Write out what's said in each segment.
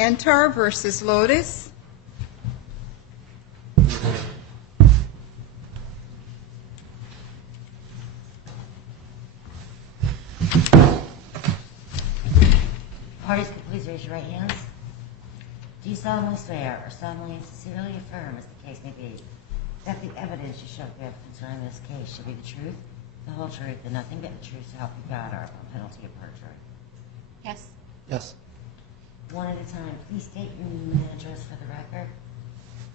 Antar versus Lodice. Parties could please raise your right hands. Do you solemnly swear or solemnly and sincerely affirm, as the case may be, that the evidence you shall give concerning this case shall be the truth, the whole truth, and nothing but the truth to help you God, or on penalty of perjury? Yes. Yes. One at a time. Please state your name and address for the record.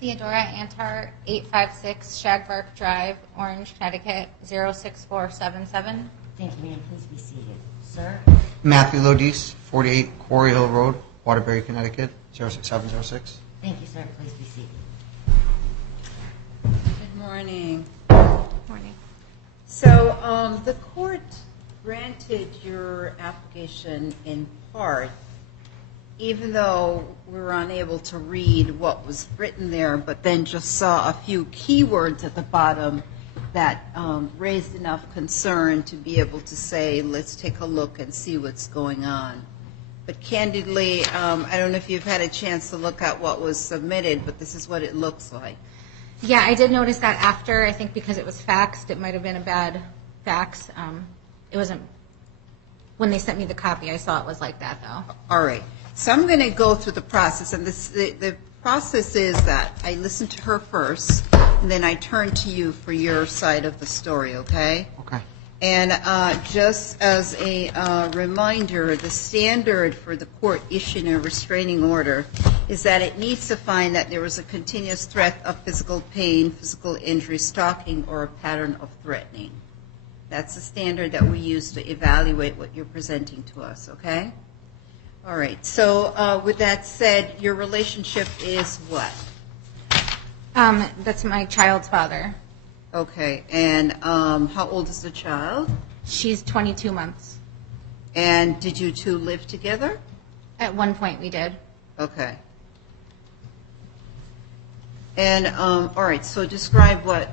Theodora Antar, 856 Shagbark Drive, Orange, Connecticut, 06477. Thank you, ma'am. Please be seated. Sir? Matthew Lodice, 48 Quarry Hill Road, Waterbury, Connecticut, 06706. Thank you, sir. Please be seated. Good morning. Morning. So the court granted your application in part, even though we were unable to read what was written there, but then just saw a few keywords at the bottom that raised enough concern to be able to say, let's take a look and see what's going on. But candidly, I don't know if you've had a chance to look at what was submitted, but this is what it looks like. Yeah, I did notice that after, I think because it was faxed, it might have been a bad fax. It wasn't, when they sent me the copy, I saw it was like that though. All right. So I'm going to go through the process, and the process is that I listen to her first, and then I turn to you for your side of the story, okay? Okay. And just as a reminder, the standard for the court issuing a restraining order is that it needs to find that there was a continuous threat of physical pain, physical injury, stalking, or a pattern of threatening. That's the standard that we use to evaluate what you're presenting to us, okay? All right. So with that said, your relationship is what? That's my child's father. Okay. And how old is the child? She's 22 months. And did you two live together? At one point we did. Okay. And all right. So describe what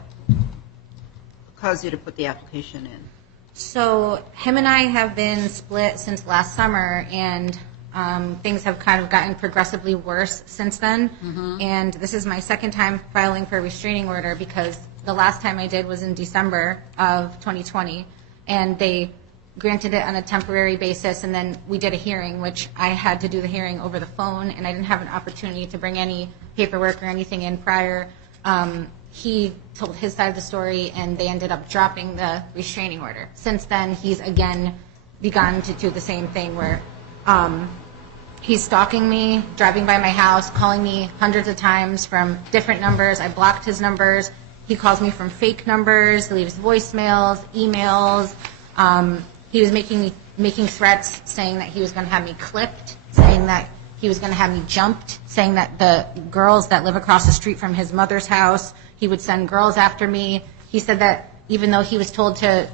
caused you to put the application in. So him and I have been split since last summer, and things have kind of gotten progressively worse since then. And this is my second time filing for a restraining order because the last time I did was in December of 2020, and they granted it on a temporary basis, and then we did a hearing, which I had to do the hearing over the phone, and I didn't have an opportunity to bring any paperwork or anything in prior. He told his side of the story, and they ended up dropping the restraining order. Since then, he's again begun to do the same thing where he's stalking me, driving by my house, calling me hundreds of times from different numbers. I blocked his numbers. He calls me from fake numbers, leaves voicemails, emails. He was making threats, saying that he was going to have me clipped, saying that he was going to have me jumped, saying that the girls that live across the street from his mother's house, he would send girls after me. He said that even though he was told to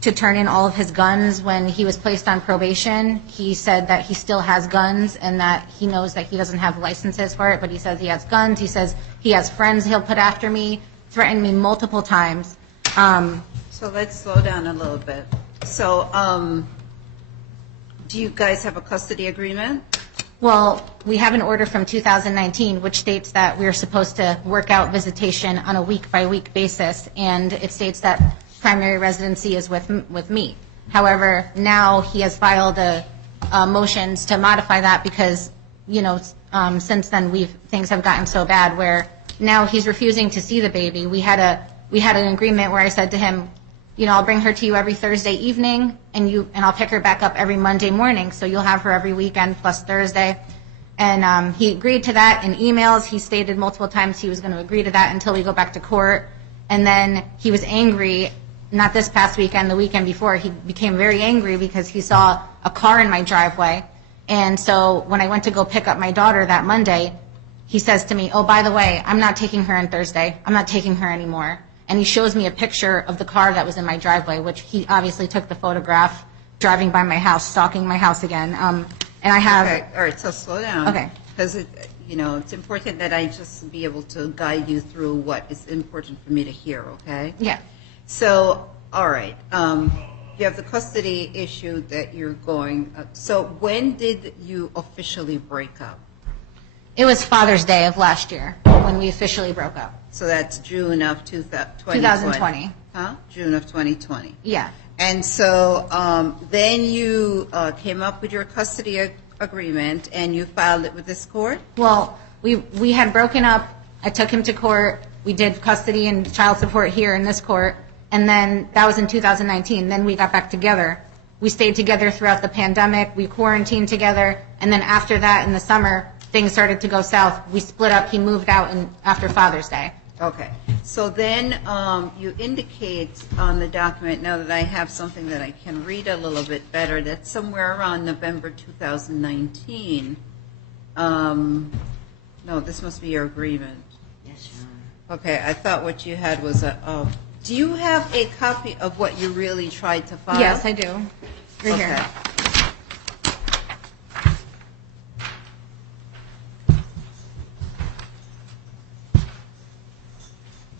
turn in all of his guns when he was placed on probation, he said that he still has guns and that he knows that he doesn't have licenses for it, but he says he has guns. He says he has friends he'll put after me, threatened me multiple times. So let's slow down a little bit. So do you guys have a custody agreement? Well, we have an order from 2019 which states that we're supposed to work out visitation on a week-by-week basis, and it states that primary residency is with me. However, now he has filed motions to modify that because, you know, since then things have gotten so bad where now he's refusing to see the baby. We had an agreement where I said to him, you know, I'll bring her to you every Thursday evening, and I'll pick her back up every Monday morning, so you'll have her every weekend plus Thursday. And he agreed to that in emails. He stated multiple times he was going to agree to that until we go back to court. And then he was angry, not this past weekend, the weekend before. He became very angry because he saw a car in my driveway. And so when I went to go pick up my daughter that Monday, he says to me, oh, by the way, I'm not taking her on Thursday. I'm not taking her anymore. And he shows me a picture of the car that was in my driveway, which he obviously took the photograph driving by my house, stalking my house again. And I have... Okay, all right, so slow down. Okay. Because, you know, it's important that I just be able to guide you through what is important for me to hear, okay? Yeah. So, all right. you have the custody issue that you're going. So when did you officially break up? It was Father's Day of last year when we officially broke up. So that's June of 2020. 2020. Huh? June of 2020. Yeah. And so then you came up with your custody agreement and you filed it with this court? Well, we had broken up. I took him to court. We did custody and child support here in this court. And then that was in 2019. Then we got back together. We stayed together throughout the pandemic. We quarantined together. And then after that, in the summer, things started to go south. We split up. He moved out after Father's Day. Okay. So then you indicate on the document, now that I have something that I can read a little bit better, that somewhere around November 2019, no, this must be your agreement. Yes, Your Honor. Okay, I thought what you had was a, do you have a copy of what you really tried to file? Yes, I do. Right Okay. here.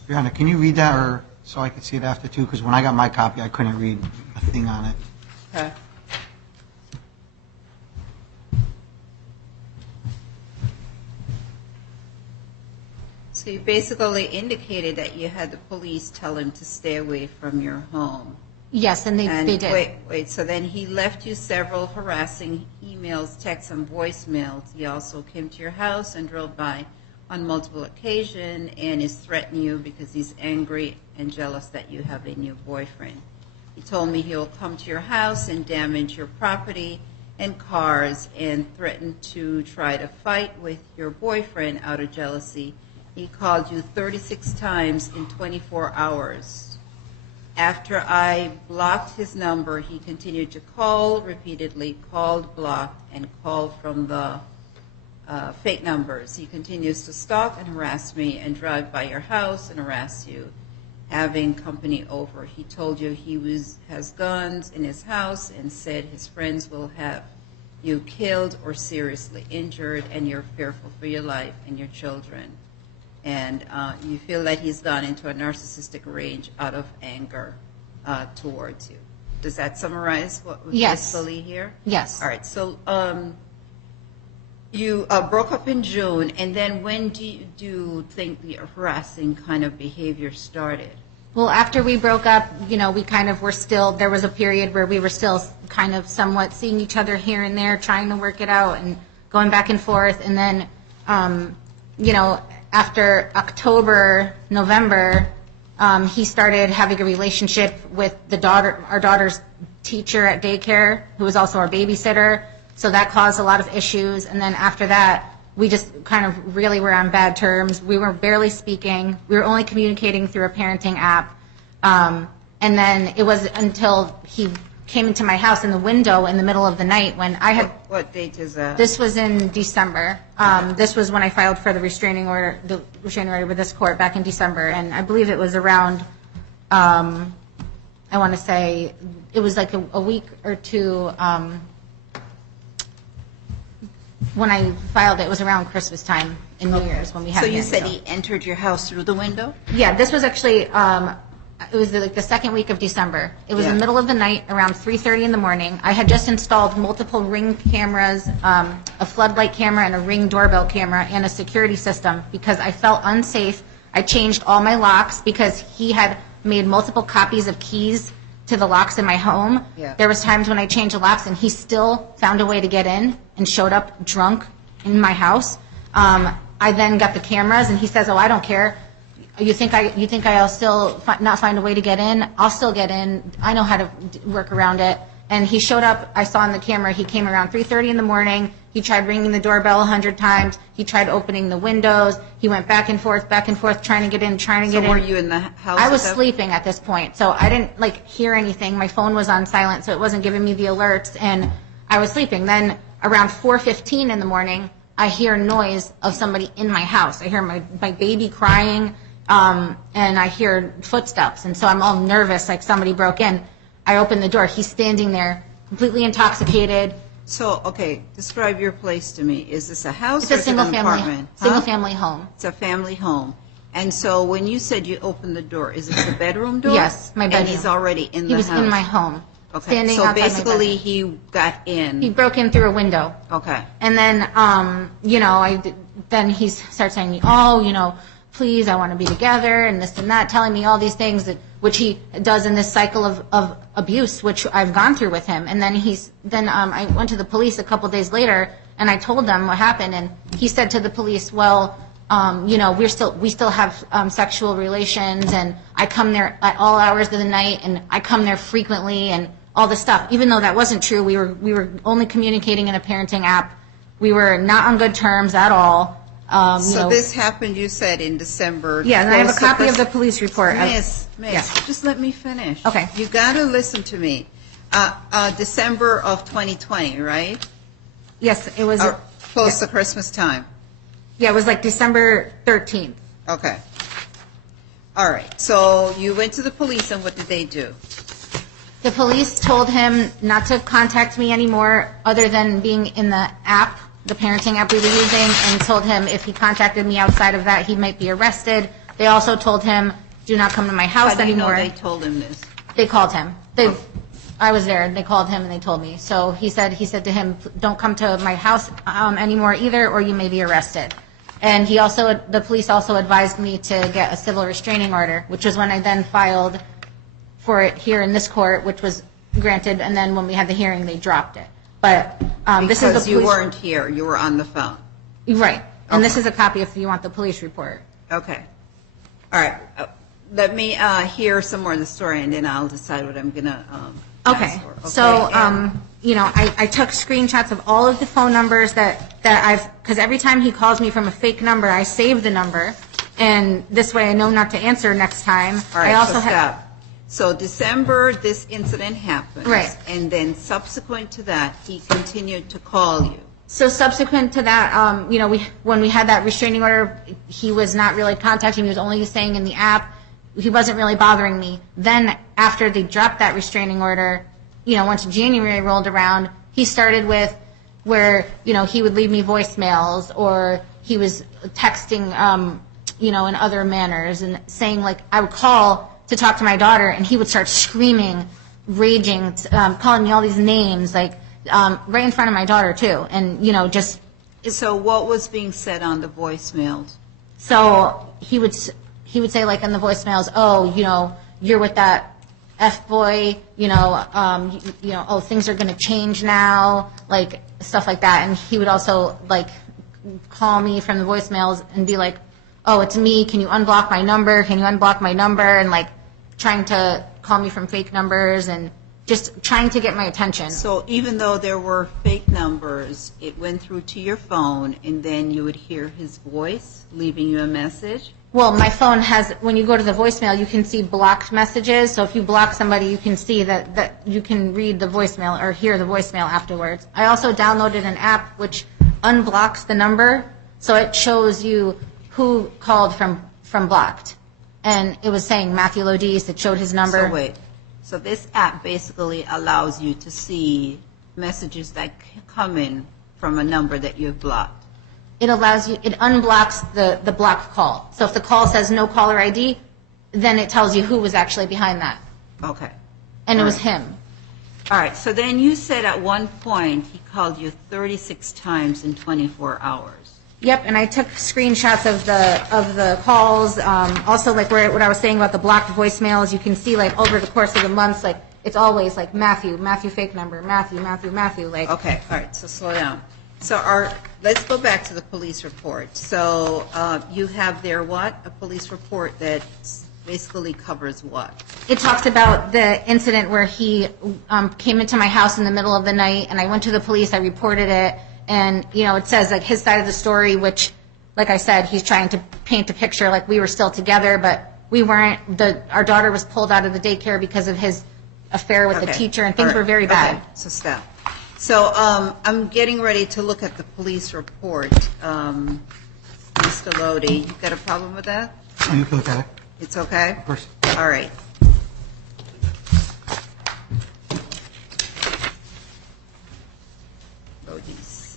Brianna, can you read that or so I could see it after too? Because when I got my copy, I couldn't read a thing on it. Okay. So you basically indicated that you had the police tell him to stay away from your home. Yes, and they did. Wait, so then he left you several harassing emails, texts, and voicemails. He also came to your house and drove by on multiple occasions and is threatening you because he's angry and jealous that you have a new boyfriend. He told me he'll come to your house and damage your property and cars and threatened to try to fight with your boyfriend out of jealousy. He called you 36 times in 24 hours. After I blocked his number, he continued to call repeatedly, called, blocked, and called from the fake numbers. He continues to stalk and harass me and drive by your house and harass you, having company over. He told you he has guns in his house and said his friends will have you killed or seriously injured, and you're fearful for your life and your children. And you feel that he's gone into a narcissistic rage out of anger towards you. Does that summarize what was peacefully here? Yes. All right. So you broke up in June, and then when do you think the harassing kind of behavior started? Well, after we broke up, we kind of were still, there was a period where we were still kind of somewhat seeing each other here and there, trying to work it out and going back and forth. And then, after October, November, he started having a relationship with our daughter's teacher at daycare, who was also our babysitter. So that caused a lot of issues. And then after that, we just kind of really were on bad terms. We were barely speaking. We were only communicating through a parenting app. And then it was until he came into my house in the window in the middle of the night when I had... What date is that? This was in December. This was when I filed for the restraining order with this court back in December. And I believe it was around, I want to say, it was like a week or two... when I filed it was around Christmas time and New Year's when we had. So you said he entered your house through the window? Yeah, this was actually it was like the second week of December. It was the middle of the night, around 3:30 in the morning. I had just installed multiple Ring cameras, a floodlight camera, and a Ring doorbell camera, and a security system because I felt unsafe. I changed all my locks because he had made multiple copies of keys to the locks in my home. Yeah. There was times when I changed the locks and he still found a way to get in and showed up drunk in my house. I then got the cameras and he says, "Oh, I don't care. You think I'll still not find a way to get in? I'll still get in. I know how to work around it." And he showed up. I saw on the camera he came around 3:30 in the morning. He tried ringing the doorbell 100 times. He tried opening the windows. He went back and forth, trying to get in, So were you in the house? I was sleeping at this point, so I didn't hear anything. My phone was on silent, so it wasn't giving me the alerts, and I was sleeping. Then around 4:15 in the morning, I hear noise of somebody in my house. I hear my baby crying, and I hear footsteps, and so I'm all nervous, like somebody broke in. I open the door. He's standing there, completely intoxicated. So, okay, describe your place to me. Is this a house It's or a is it an apartment? single family home. It's a family home. And so when you said you opened the door, is it the bedroom door? Yes, my bedroom. And he's already in the house? He was in my home. Okay, standing so outside my basically bedroom. he got in. He broke in through a window. Okay. And then, then he starts saying, please, I want to be together, and this and that, telling me all these things which he does in this cycle of abuse, which I've gone through with him. And then I went to the police a couple days later, and I told them what happened, and he said to the police, well, we still have sexual relations, and I come there at all hours of the night, and I come there frequently, and all this stuff. Even though that wasn't true, we were only communicating in a parenting app. We were not on good terms at all. So this happened, you said, in December. Yeah, and I have a copy of the police report. Miss, Yeah. just let me finish. Okay. You got to listen to me. December of 2020, right? Yes, it was. Close to Christmas time. Yeah, it was like December 13th. Okay. All right. So you went to the police, and what did they do? The police told him not to contact me anymore other than being in the app, the parenting app we were using, and told him if he contacted me outside of that, he might be arrested. They also told him, do not come to my house How do you know anymore. they told him this? They called him. I was there, and they called him, and they told me. So he said to him, don't come to my house anymore either, or you may be arrested. And the police also advised me to get a civil restraining order, which was when I then filed for it here in this court, which was granted, and then when we had the hearing, they dropped it. But this is the Because you police. weren't here, you were on the phone. Right. And this Okay. is a copy if you want the police report. Okay. All right. Let me hear some more of the story, and then I'll decide what I'm going to Okay. ask for. So, and- I took screenshots of all of the phone numbers that because every time he calls me from a fake number, I save the number, and this way I know not to answer next time. All right, I also so have. stop. So December, this incident happened. Right. And then subsequent to that, he continued to call you. So subsequent to that, when we had that restraining order, he was not really contacting me. He was only staying in the app. He wasn't really bothering me. Then after they dropped that restraining order, once January rolled around, he started with where, he would leave me voicemails, or he was texting, in other manners, and saying, like, I would call to talk to my daughter, and he would start screaming, raging, calling me all these names, like, right in front of my daughter, too. And, just... So what was being said on the voicemails? So he would say, like, in the voicemails, oh, you're with that F-boy, oh, things are going to change now, like, stuff like that. And he would also, like, call me from the voicemails and be like, oh, it's me, can you unblock my number, and, like, trying to call me from fake numbers and just trying to get my attention. So even though there were fake numbers, it went through to your phone, and then you would hear his voice leaving you a message? Well, my phone has, when you go to the voicemail, you can see blocked messages. So if you block somebody, you can see that you can read the voicemail or hear the voicemail afterwards. I also downloaded an app which unblocks the number, so it shows you who called from blocked. And it was saying Matthew Lodice. It showed his number. So wait. So this app basically allows you to see messages that come in from a number that you've blocked. It unblocks the blocked call. So if the call says no caller ID, then it tells you who was actually behind that. Okay. And it was him. All right. So then you said at one point he called you 36 times in 24 hours. Yep, and I took screenshots of the calls. Also, like what I was saying about the blocked voicemails, you can see, like, over the course of the months, like, it's always like Matthew fake number, Matthew, like. Okay. All right. So slow down. So let's go back to the police report. So you have there what? A police report that basically covers what? It talks about the incident where he came into my house in the middle of the night, and I went to the police, I reported it, and, it says, like, his side of the story, which, like I said, he's trying to paint a picture like we were still together, but we weren't. Our daughter was pulled out of the daycare because of his affair with the teacher, and things were very bad. Okay. So stop. So I'm getting ready to look at the police report. Mr. Lodi, you got a problem with that? Oh, you can look at it. It's okay? Of course. All right. Lodice.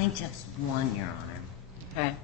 Plaintiff's won, Your Honor. Okay.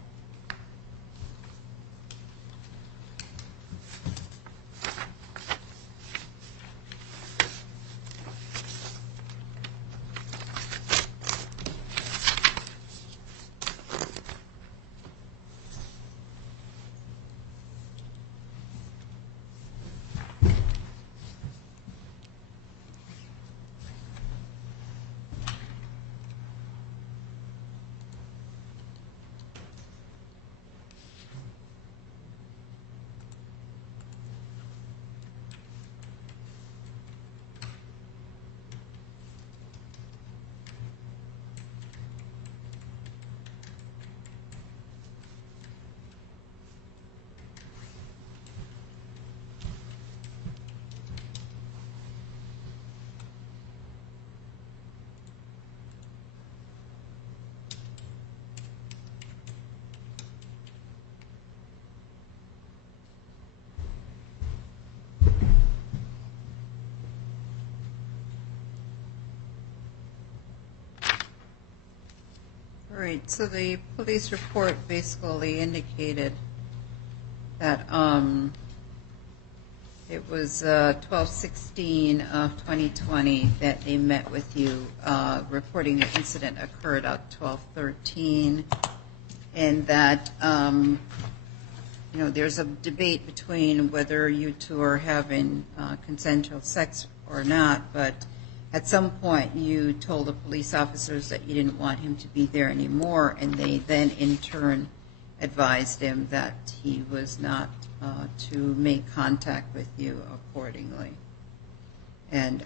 All right, so the police report basically indicated that it was 12/16 of 2020 that they met with you, reporting the incident occurred at 12/13, and that there's a debate between whether you two are having consensual sex or not, but at some point you told the police officers that you didn't want him to be there anymore, and they then in turn advised him that he was not to make contact with you accordingly, and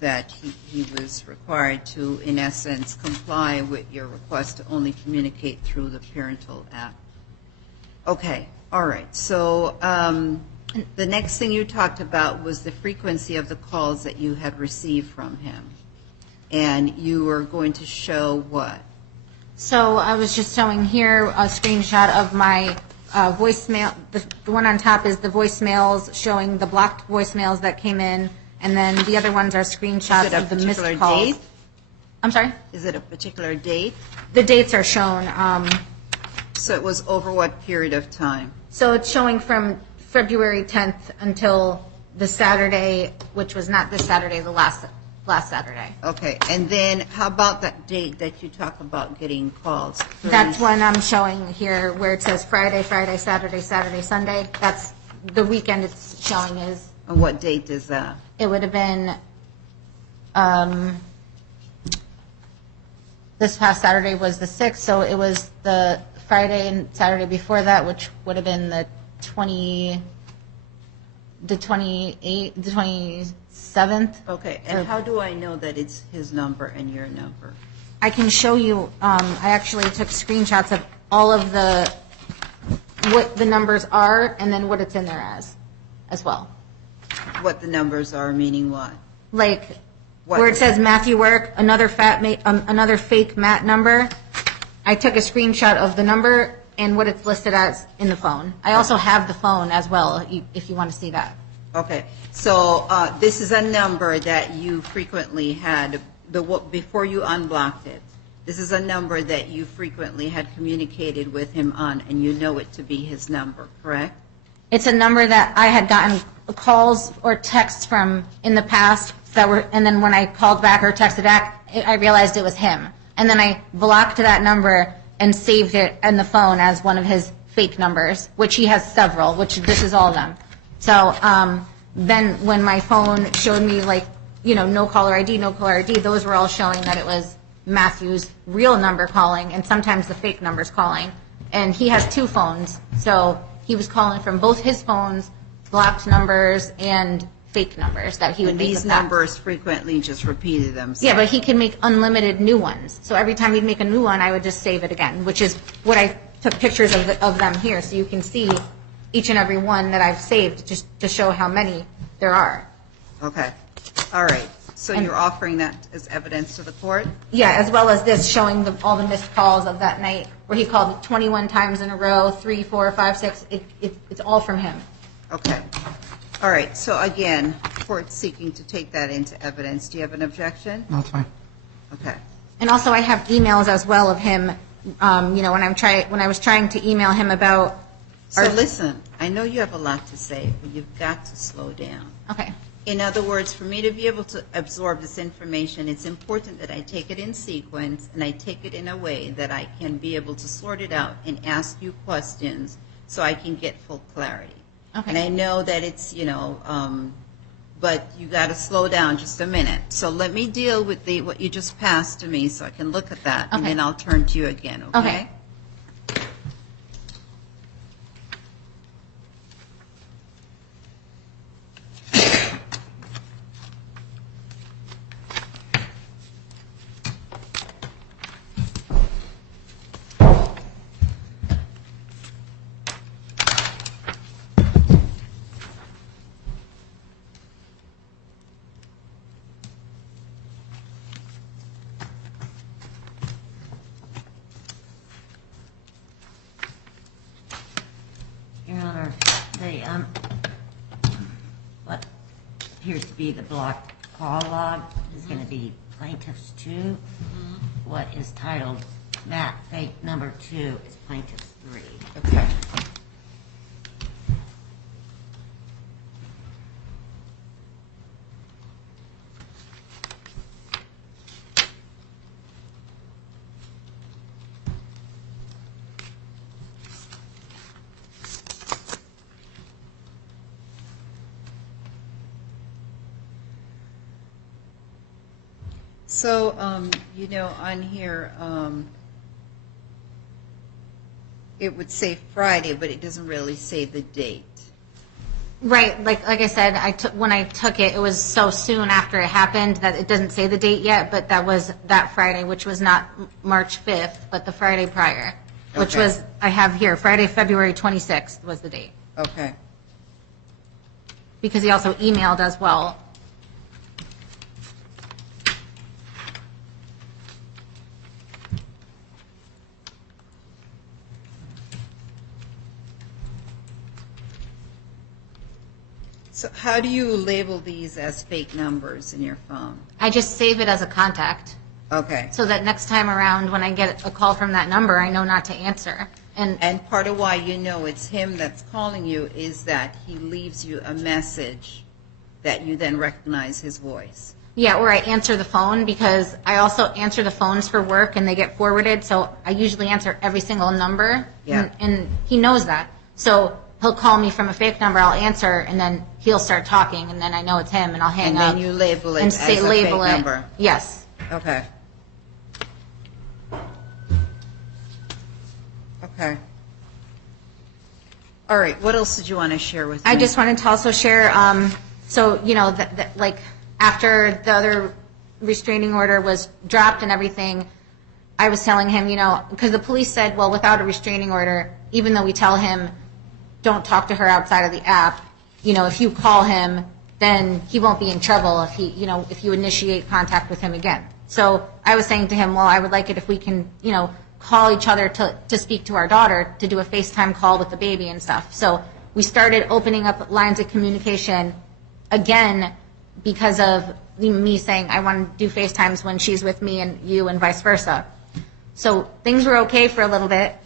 that he was required to, in essence, comply with your request to only communicate through the parental app. Okay, all right. So the next thing you talked about was the frequency of the calls that you had received from him, and you were going to show what? So I was just showing here a screenshot of my voicemail. The one on top is the voicemails showing the blocked voicemails that came in, and then the other ones are screenshots of the missed calls. Is it a particular date? I'm sorry? Is it a particular date? The dates are shown. So it was over what period of time? So it's showing from February 10th until the Saturday, which was not this Saturday, the last Saturday. Okay, and then how about that date that you talk about getting calls? That's when I'm showing here where it says Friday, Saturday, Sunday. That's the weekend it's showing is. And what date is that? It would have been this past Saturday was the 6th, so it was the Friday and Saturday before that, which would have been the 28th, the 27th. Okay, and how do I know that it's his number and your number? I can show you. I actually took screenshots of all of what the numbers are and then what it's in there as well. What the numbers are, meaning what? Like where it says Matthew Work, another fake Matt number. I took a screenshot of the number and what it's listed as in the phone. I also have the phone as well, if you want to see that. Okay, so this is a number that you frequently had before you unblocked it. This is a number that you frequently had communicated with him on, and you know it to be his number, correct? It's a number that I had gotten calls or texts from in the past and then when I called back or texted back, I realized it was him. And then I blocked that number and saved it in the phone as one of his fake numbers, which he has several, which this is all of them. So then when my phone showed me no caller ID, those were all showing that it was Matthew's real number calling and sometimes the fake numbers calling. And he has two phones, so he was calling from both his phones, blocked numbers and fake numbers that he would make. These numbers frequently just repeated themselves. Yeah, but he can make unlimited new ones. So every time he'd make a new one, I would just save it again, which is what I took pictures of them here, so you can see each and every one that I've saved just to show how many there are. Okay. All right. So you're offering that as evidence to the court? Yeah, as well as this showing all the missed calls of that night where he called 21 times in a row, 3, 4, 5, 6. It's all from him. Okay. All right. So again, court seeking to take that into evidence. Do you have an objection? No, it's fine. Okay. And also I have emails as well of him, when I was trying to email him about. So listen, I know you have a lot to say, but you've got to slow down. Okay. In other words, for me to be able to absorb this information, it's important that I take it in sequence and I take it in a way that I can be able to sort it out and ask you questions so I can get full clarity. Okay. And I know that it's, but you got to slow down just a minute. So let me deal with what you just passed to me so I can look at that, and Okay. then I'll turn to you again, okay? Okay. Your Honor, what appears to be the blocked call log is going to be plaintiff's 2. What is titled Matt Fake number 2 is plaintiff's 3. Okay. So, on here, it would say Friday, but it doesn't really say the date. Right, like I said, when I took it, it was so soon after it happened that it doesn't say the date yet, but that was that Friday, which was not March 5th, but the Friday prior, which Okay. was, I have here, Friday, February 26th was the date. Okay. Because he also emailed as well. So how do you label these as fake numbers in your phone? I just save it as a contact Okay. so that next time around when I get a call from that number, I know not to answer. And part of why you know it's him that's calling you is that he leaves you a message that you then recognize his voice. Yeah, or I answer the phone because I also answer the phones for work and they get forwarded, so I usually answer every single number. Yeah. And he knows that. So he'll call me from a fake number, I'll answer, and then he'll start talking, and then I know it's him, and I'll hang And up. then you label it and as say a label fake it. number. Yes. Okay. Okay. All right. What else did you want to share with me? I just wanted to also share, like after the other restraining order was dropped and everything, I was telling him, because the police said, well, without a restraining order, even though we tell him don't talk to her outside of the app, if you call him, then he won't be in trouble if you initiate contact with him again. So I was saying to him, well, I would like it if we can, call each other to speak to our daughter, to do a FaceTime call with the baby and stuff. So we started opening up lines of communication again because of me saying I want to do FaceTimes when she's with me and you and vice versa. So things were okay for a little bit.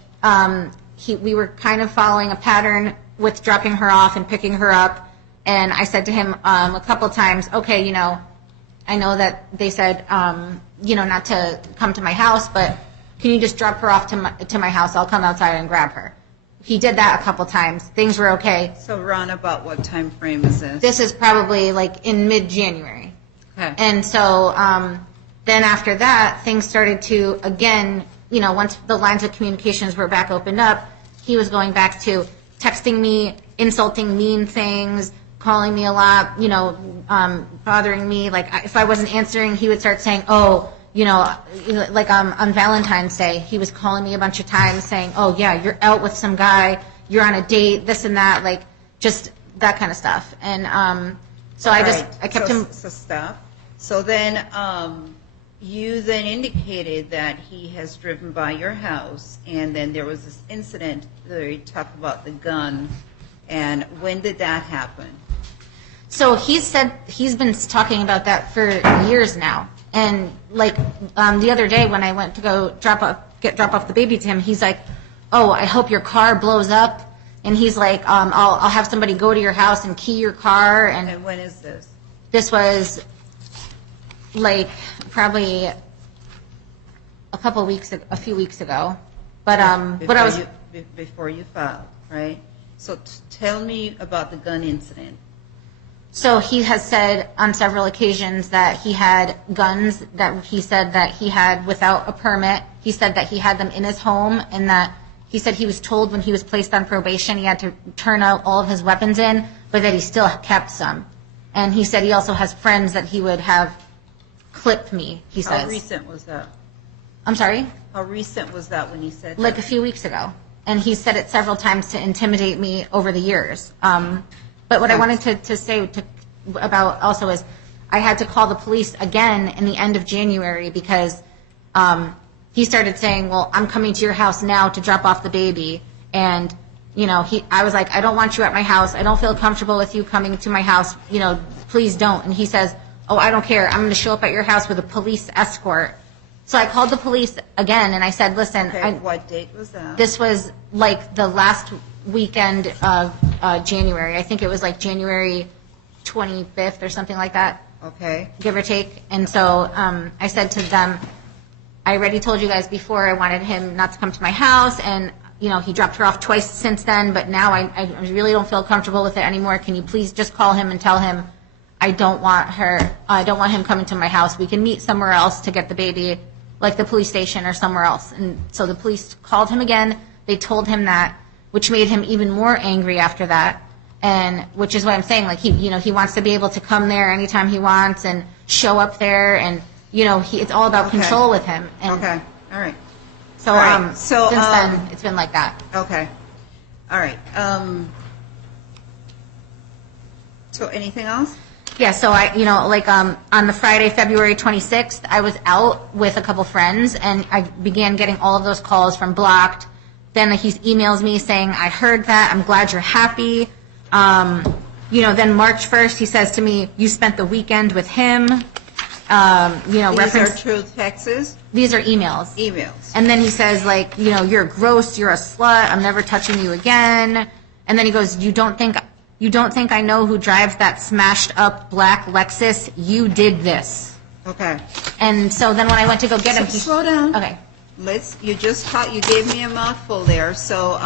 We were kind of following a pattern with dropping her off and picking her up. And I said to him a couple times, okay, I know that they said, not to come to my house, but can you just drop her off to my house? I'll come outside and grab her. He did that a couple times. Things were okay. So around about what time frame is this? This is probably like in mid-January. Okay. And so then after that, things started to, again, once the lines of communications were back opened up, he was going back to texting me, insulting mean things, calling me a lot, bothering me. Like if I wasn't answering, he would start saying, like on Valentine's Day, he was calling me a bunch of times saying, oh yeah, you're out with some guy, you're on a date, this and that, like just that kind of stuff. And so I kept him. So stop. So then you then indicated that he has driven by your house, and then there was this incident where you talked about the gun. And when did that happen? So he said he's been talking about that for years now. And like the other day when I went to go drop off the baby to him, he's like, "Oh, I hope your car blows up." And he's like, "I'll have somebody go to your house and key your car." And when is this? This was like probably a few weeks ago. But before you filed, right? So tell me about the gun incident. So he has said on several occasions that he had guns that he said that he had without a permit. He said that he had them in his home, and that he said he was told when he was placed on probation he had to turn out all of his weapons in, but that he still kept some. And he said he also has friends that he would have clipped me, he says. How recent was that? I'm sorry? How recent was that when he said Like that? a few weeks ago. And he said it several times to intimidate me over the years. But what I wanted to say about also is I had to call the police again in the end of January because he started saying, "Well, I'm coming to your house now to drop off the baby." And, I was like, "I don't want you at my house. I don't feel comfortable with you coming to my house. Please don't." And he says, "Oh, I don't care. I'm going to show up at your house with a police escort." So I called the police again and I said, "Listen." Okay, what date was that? This was like the last weekend of January. I think it was like January 25th or something like that. Okay. Give or take. And so I said to them, "I already told you guys before I wanted him not to come to my house, and he dropped her off twice since then, but now I really don't feel comfortable with it anymore. Can you please just call him and tell him I don't want him coming to my house. We can meet somewhere else to get the baby, like the police station or somewhere else." And so the police called him again. They told him that, which made him even more angry after that. And which is what I'm saying, like he wants to be able to come there anytime he wants and show up there, and it's all about control with him. And Okay. All right. So All right. So, since then it's been like that. Okay. All right. So anything else? Yeah, so on the Friday, February 26th, I was out with a couple friends, and I began getting all of those calls from Blocked. Then he emails me saying, "I heard that. I'm glad you're happy." Then March 1st, he says to me, "You spent the weekend with him." These are true texts? These are emails. Emails. And then he says, "You're gross. You're a slut. I'm never touching you again." And then he goes, You don't think I know who drives that smashed up black Lexus? You did this." Okay. And so then when I went to go get him, Slow down. Okay. You gave me a mouthful there. So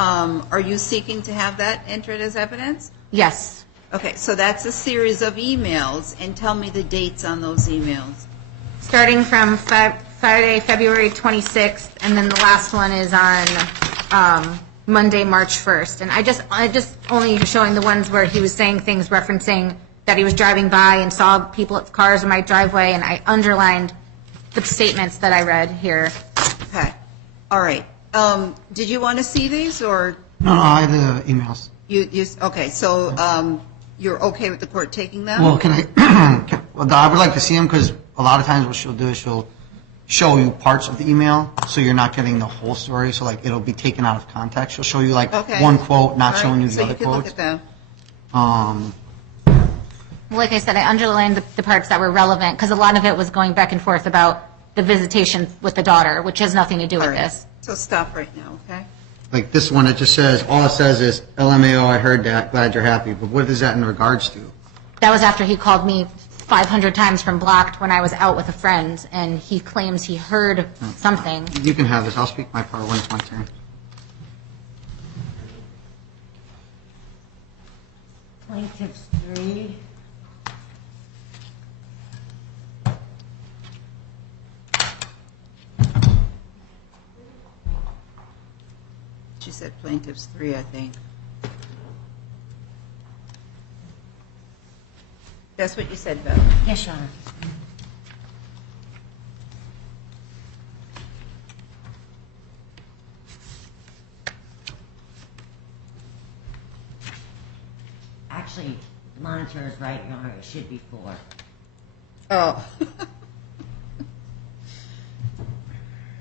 are you seeking to have that entered as evidence? Yes. Okay, so that's a series of emails, and tell me the dates on those emails. Starting from Friday, February 26th, and then the last one is on Monday, March 1st. And I just only showing the ones where he was saying things referencing that he was driving by and saw cars in my driveway, and I underlined the statements that I read here. Okay, all right. Did you want to see these, or? No, I have the emails. Okay, so you're okay with the court taking them? Well, I would like to see them because a lot of times what she'll do is she'll show you parts of the email, so you're not getting the whole story. So it'll be taken out of context. She'll show you one quote, not showing you the other quotes. So you can look at them. Like I said, I underlined the parts that were relevant because a lot of it was going back and forth about the visitation with the daughter, which has nothing to do with this. So stop right now, okay? Like this one, it just says, all it says is, "LMAO, I heard that, glad you're happy." But what is that in regards to? That was after he called me 500 times from Blocked when I was out with a friend, and he claims he heard something. You can have this. I'll speak my part when it's my turn. Plaintiffs 3. She said plaintiffs 3, I think. That's what you said, Beth. Yes, Your Honor. Actually, the monitor is right, Your Honor. It should be 4. Oh.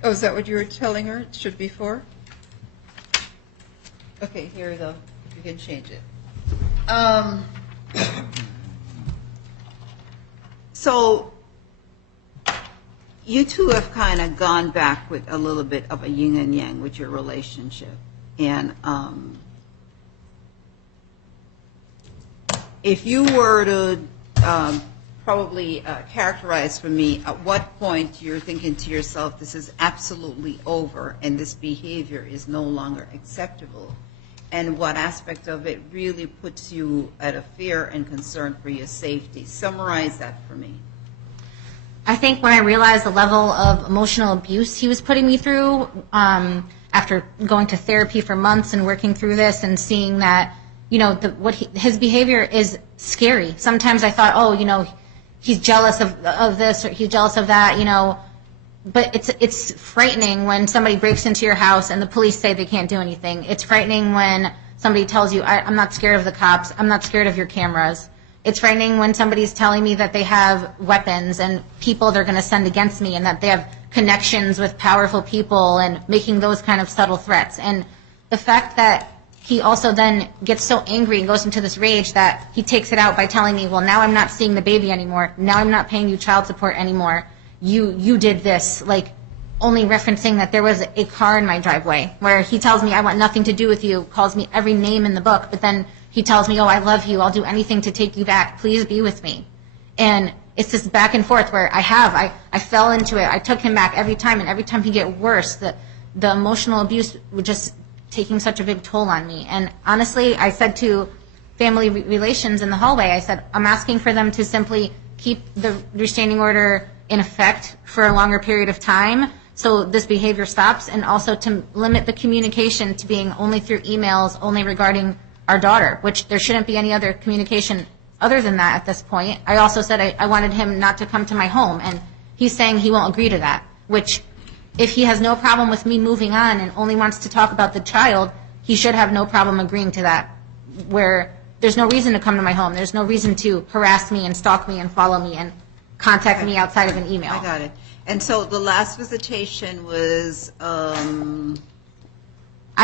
Oh, is that what you were telling her? It should be 4? Okay, here we go. You can change it. So you two have kind of gone back with a little bit of a yin and yang with your relationship. And if you were to probably characterize for me at what point you're thinking to yourself, this is absolutely over and this behavior is no longer acceptable, and what aspect of it really puts you at a fear and concern for your safety. Summarize that for me. I think when I realized the level of emotional abuse he was putting me through, after going to therapy for months and working through this and seeing that, you know, his behavior is scary. Sometimes I thought, oh, you know, he's jealous of this or he's jealous of that, you know. But it's frightening when somebody breaks into your house and the police say they can't do anything. It's frightening when somebody tells you, I'm not scared of the cops, I'm not scared of your cameras. It's frightening when somebody's telling me that they have weapons and people they're going to send against me and that they have connections with powerful people and making those kind of subtle threats. And the fact that he also then gets so angry and goes into this rage that he takes it out by telling me, well, now I'm not seeing the baby anymore. Now I'm not paying you child support anymore. You did this, like only referencing that there was a car in my driveway, where he tells me I want nothing to do with you, calls me every name in the book, but then he tells me, oh, I love you, I'll do anything to take you back, please be with me. And it's this back and forth where I fell into it. I took him back every time, and every time he get worse, the emotional abuse was just taking such a big toll on me. And honestly, I said to family relations in the hallway, I said, I'm asking for them to simply keep the restraining order in effect for a longer period of time so this behavior stops, and also to limit the communication to being only through emails, only regarding our daughter, which there shouldn't be any other communication other than that at this point. I also said I wanted him not to come to my home, and he's saying he won't agree to that, which if he has no problem with me moving on and only wants to talk about the child, he should have no problem agreeing to that, where there's no reason to come to my home. There's no reason to harass me and stalk me and follow me and contact me outside of an email. I got it. And so the last visitation was... I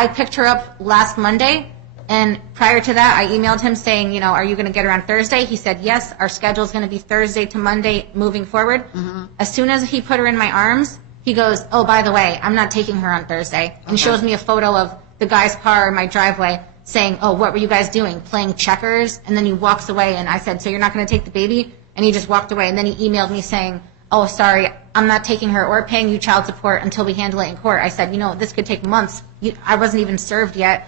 picked her up last Monday, and prior to that, I emailed him saying, you know, are you going to get her on Thursday? He said, yes, our schedule is going to be Thursday to Monday moving forward. Mm-hmm. As soon as he put her in my arms, he goes, oh, by the way, I'm not taking her on Thursday. And shows me a photo of the guy's car in my driveway saying, oh, what were you guys doing? Playing checkers? And then he walks away, and I said, so you're not going to take the baby? And he just walked away. And then he emailed me saying, oh, sorry, I'm not taking her or paying you child support until we handle it in court. I said, you know, this could take months. I wasn't even served yet.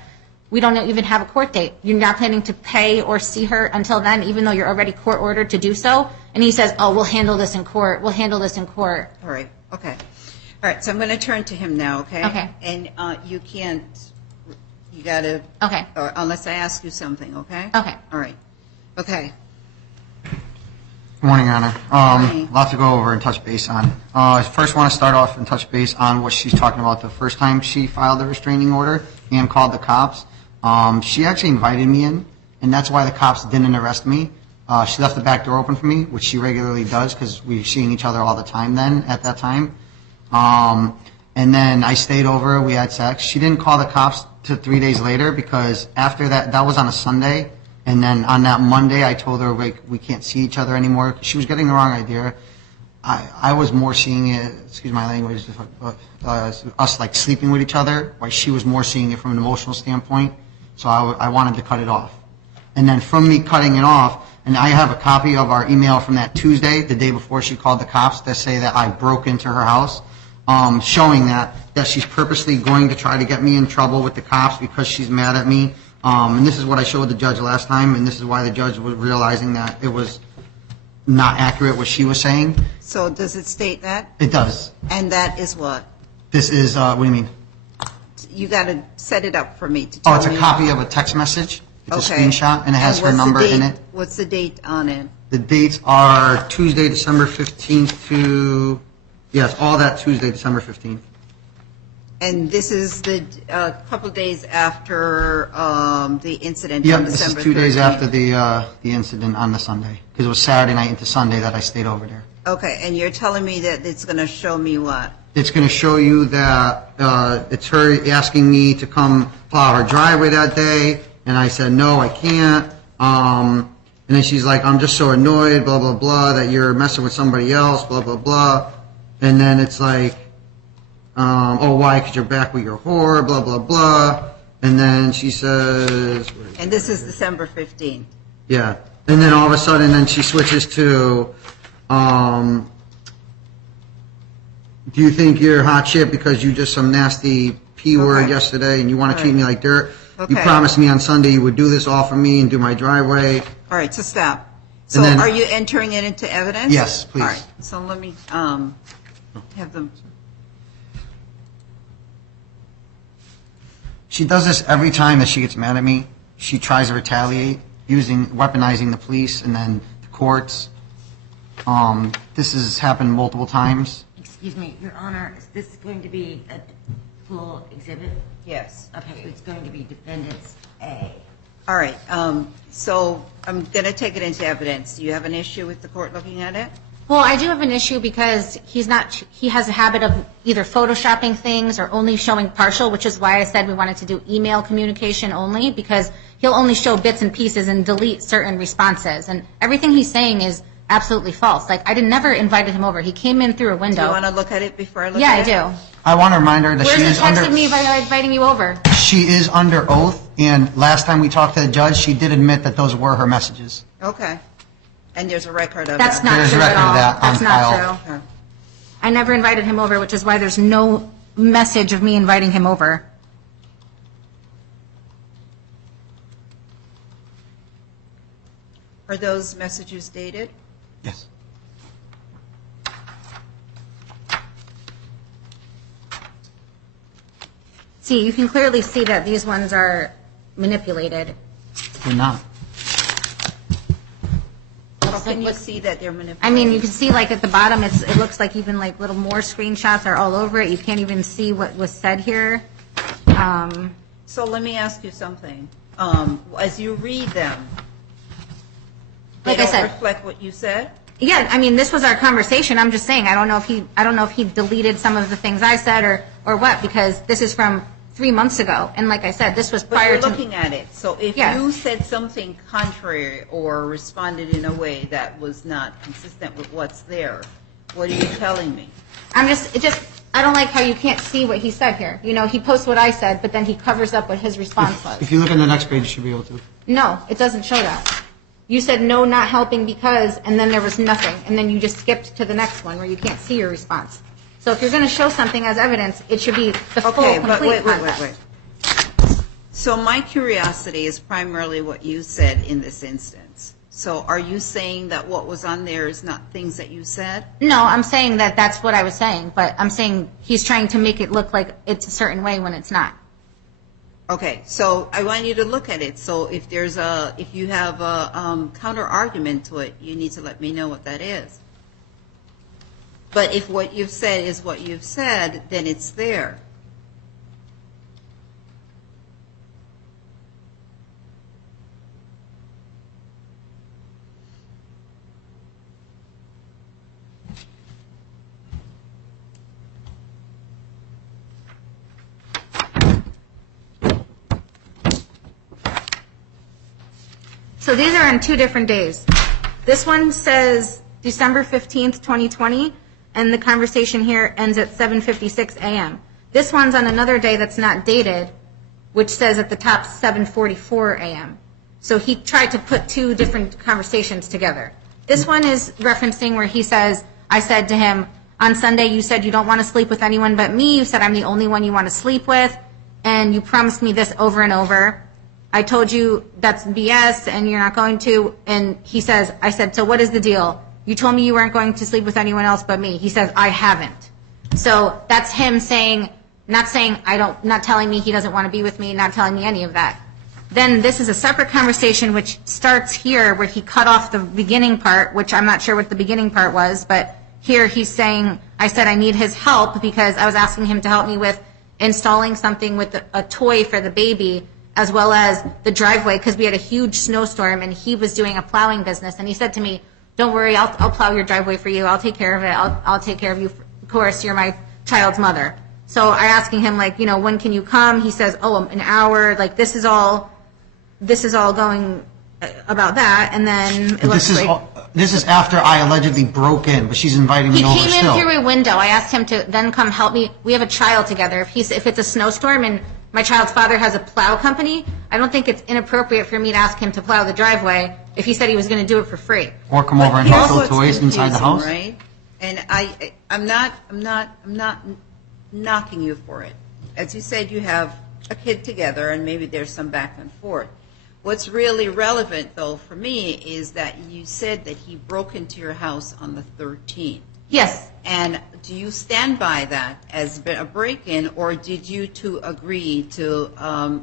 We don't even have a court date. You're not planning to pay or see her until then, even though you're already court ordered to do so. And he says, oh, we'll handle this in court. We'll handle this in court. All right. Okay. All right. So I'm going to turn to him now, okay? Okay. And you can't, you got to, okay, unless I ask you something, okay? Okay. All right. Okay. Good morning, Your Honor. A lot to go over and touch base on. I first want to start off and touch base on what she's talking about the first time she filed the restraining order and called the cops. She actually invited me in, and that's why the cops didn't arrest me. She left the back door open for me, which she regularly does because we were seeing each other all the time then at that time. And then I stayed over. We had sex. She didn't call the cops till 3 days later because after that, that was on a Sunday. And then on that Monday, I told her we can't see each other anymore. She was getting the wrong idea. I was more seeing it, excuse my language, us like sleeping with each other, while she was more seeing it from an emotional standpoint. So I wanted to cut it off. And then from me cutting it off, and I have a copy of our email from that Tuesday, the day before she called the cops, that say that I broke into her house, showing that she's purposely going to try to get me in trouble with the cops because she's mad at me. And this is what I showed the judge last time, and this is why the judge was realizing that it was not accurate what she was saying. So does it state that? It does. And that is what? This is, what do you mean? You got to set it up for me to tell me. Oh, it's a copy of a text message. It's okay. a screenshot, and it has her number in it. What's the date on it? The dates are Tuesday, December 15th to, yes, all that Tuesday, December 15th. And this is the couple days after the incident Yep, on this December is 2 days 13th. after the incident on the Sunday, because it was Saturday night into Sunday that I stayed over there. Okay, and you're telling me that it's going to show me what? It's going to show you that it's her asking me to come plow her driveway that day, and I said, no, I can't. And then she's like, I'm just so annoyed, blah, blah, blah, that you're messing with somebody else, blah, blah, blah. And then it's like, oh, why? Because you're back with your whore, blah, blah, blah. And then she says... And this is December 15th. Yeah. And then all of a sudden, then she switches to, do you think you're hot shit because you just some nasty P word yesterday and you want to treat me like dirt? Okay. You promised me on Sunday you would do this all for me and do my driveway. All right, so stop. So then- are you entering it into evidence? Yes, please. All right, so let me have them. She does this every time that she gets mad at me. She tries to retaliate, weaponizing the police and then the courts. This has happened multiple times. Excuse me, Your Honor, is this going to be a full exhibit? Yes. Okay, it's going to be Defendants A. All right, so I'm going to take it into evidence. Do you have an issue with the court looking at it? Well, I do have an issue because he has a habit of either photoshopping things or only showing partial, which is why I said we wanted to do email communication only, because he'll only show bits and pieces and delete certain responses. And everything he's saying is absolutely false. Like, I never invited him over. He came in through a window. Do you want to look at it before I look Yeah, at it? I do. I want to remind her that Where's she the is text under... of me inviting you over? She is under oath, and last time we talked to the judge, she did admit that those were her messages. Okay. And there's a record of That's that. not There's true a record at all. of that That's on not file. true. Okay. I never invited him over, which is why there's no message of me inviting him over. Are those messages dated? Yes. See, you can clearly see that these ones are manipulated. They're not. How can you see that they're manipulated? I mean, you can see like at the bottom, it looks like even like little more screenshots are all over it. You can't even see what was said here. So let me ask you something. As you read them, they Like I don't said- reflect what you said? Yeah, I mean, this was our conversation. I'm just saying, I don't know if he deleted some of the things I said or what, because this is from 3 months ago. And like I said, this was But prior you're to. looking at it. So if Yeah. you said something contrary or responded in a way that was not consistent with what's there, what are you telling me? I don't like how you can't see what he said here. You know, he posts what I said, but then he covers up what his response was. If you look at the next page, you should be able to. No, it doesn't show that. You said no, not helping because, and then there was nothing. And then you just skipped to the next one where you can't see your response. So if you're going to show something as evidence, it should be the full, Okay, but complete wait. context. So my curiosity is primarily what you said in this instance. So are you saying that what was on there is not things that you said? No, I'm saying that that's what I was saying, but I'm saying he's trying to make it look like it's a certain way when it's not. Okay, so I want you to look at it. So if you have a counter argument to it, you need to let me know what that is. But if what you've said is what you've said, then it's there. So these are on 2 different days. This one says December 15th, 2020, and the conversation here ends at 7:56 a.m. This one's on another day that's not dated, which says at the top 7:44 a.m. So he tried to put 2 different conversations together. This one is referencing where he says, I said to him, on Sunday you said you don't want to sleep with anyone but me. You said I'm the only one you want to sleep with, and you promised me this over and over. I told you that's BS and you're not going to. And he says, I said, so what is the deal? You told me you weren't going to sleep with anyone else but me. He says, I haven't. So that's him saying, not telling me he doesn't want to be with me, not telling me any of that. Then this is a separate conversation which starts here where he cut off the beginning part, which I'm not sure what the beginning part was, but here he's saying, I said I need his help because I was asking him to help me with installing something with a toy for the baby, as well as the driveway, because we had a huge snowstorm and he was doing a plowing business. And he said to me, don't worry, I'll plow your driveway for you. I'll take care of it. I'll take care of you. Of course, you're my child's mother. So I asking him, like, when can you come? He says, an hour. Like, this is all going about that, and then it looks like This is after I allegedly broke in, but she's inviting me he over came in still. through a window. I asked him to then come help me. We have a child together. If it's a snowstorm and my child's father has a plow company, I don't think it's inappropriate for me to ask him to plow the driveway if he said he was going to do it for free. Or come over and Here's hustle what's toys inside the confusing, house. right? And I'm not knocking you for it. As you said, you have a kid together, and maybe there's some back and forth. What's really relevant, though, for me, is that you said that he broke into your house on the 13th. Yes. And do you stand by that as a break-in, or did you two agree to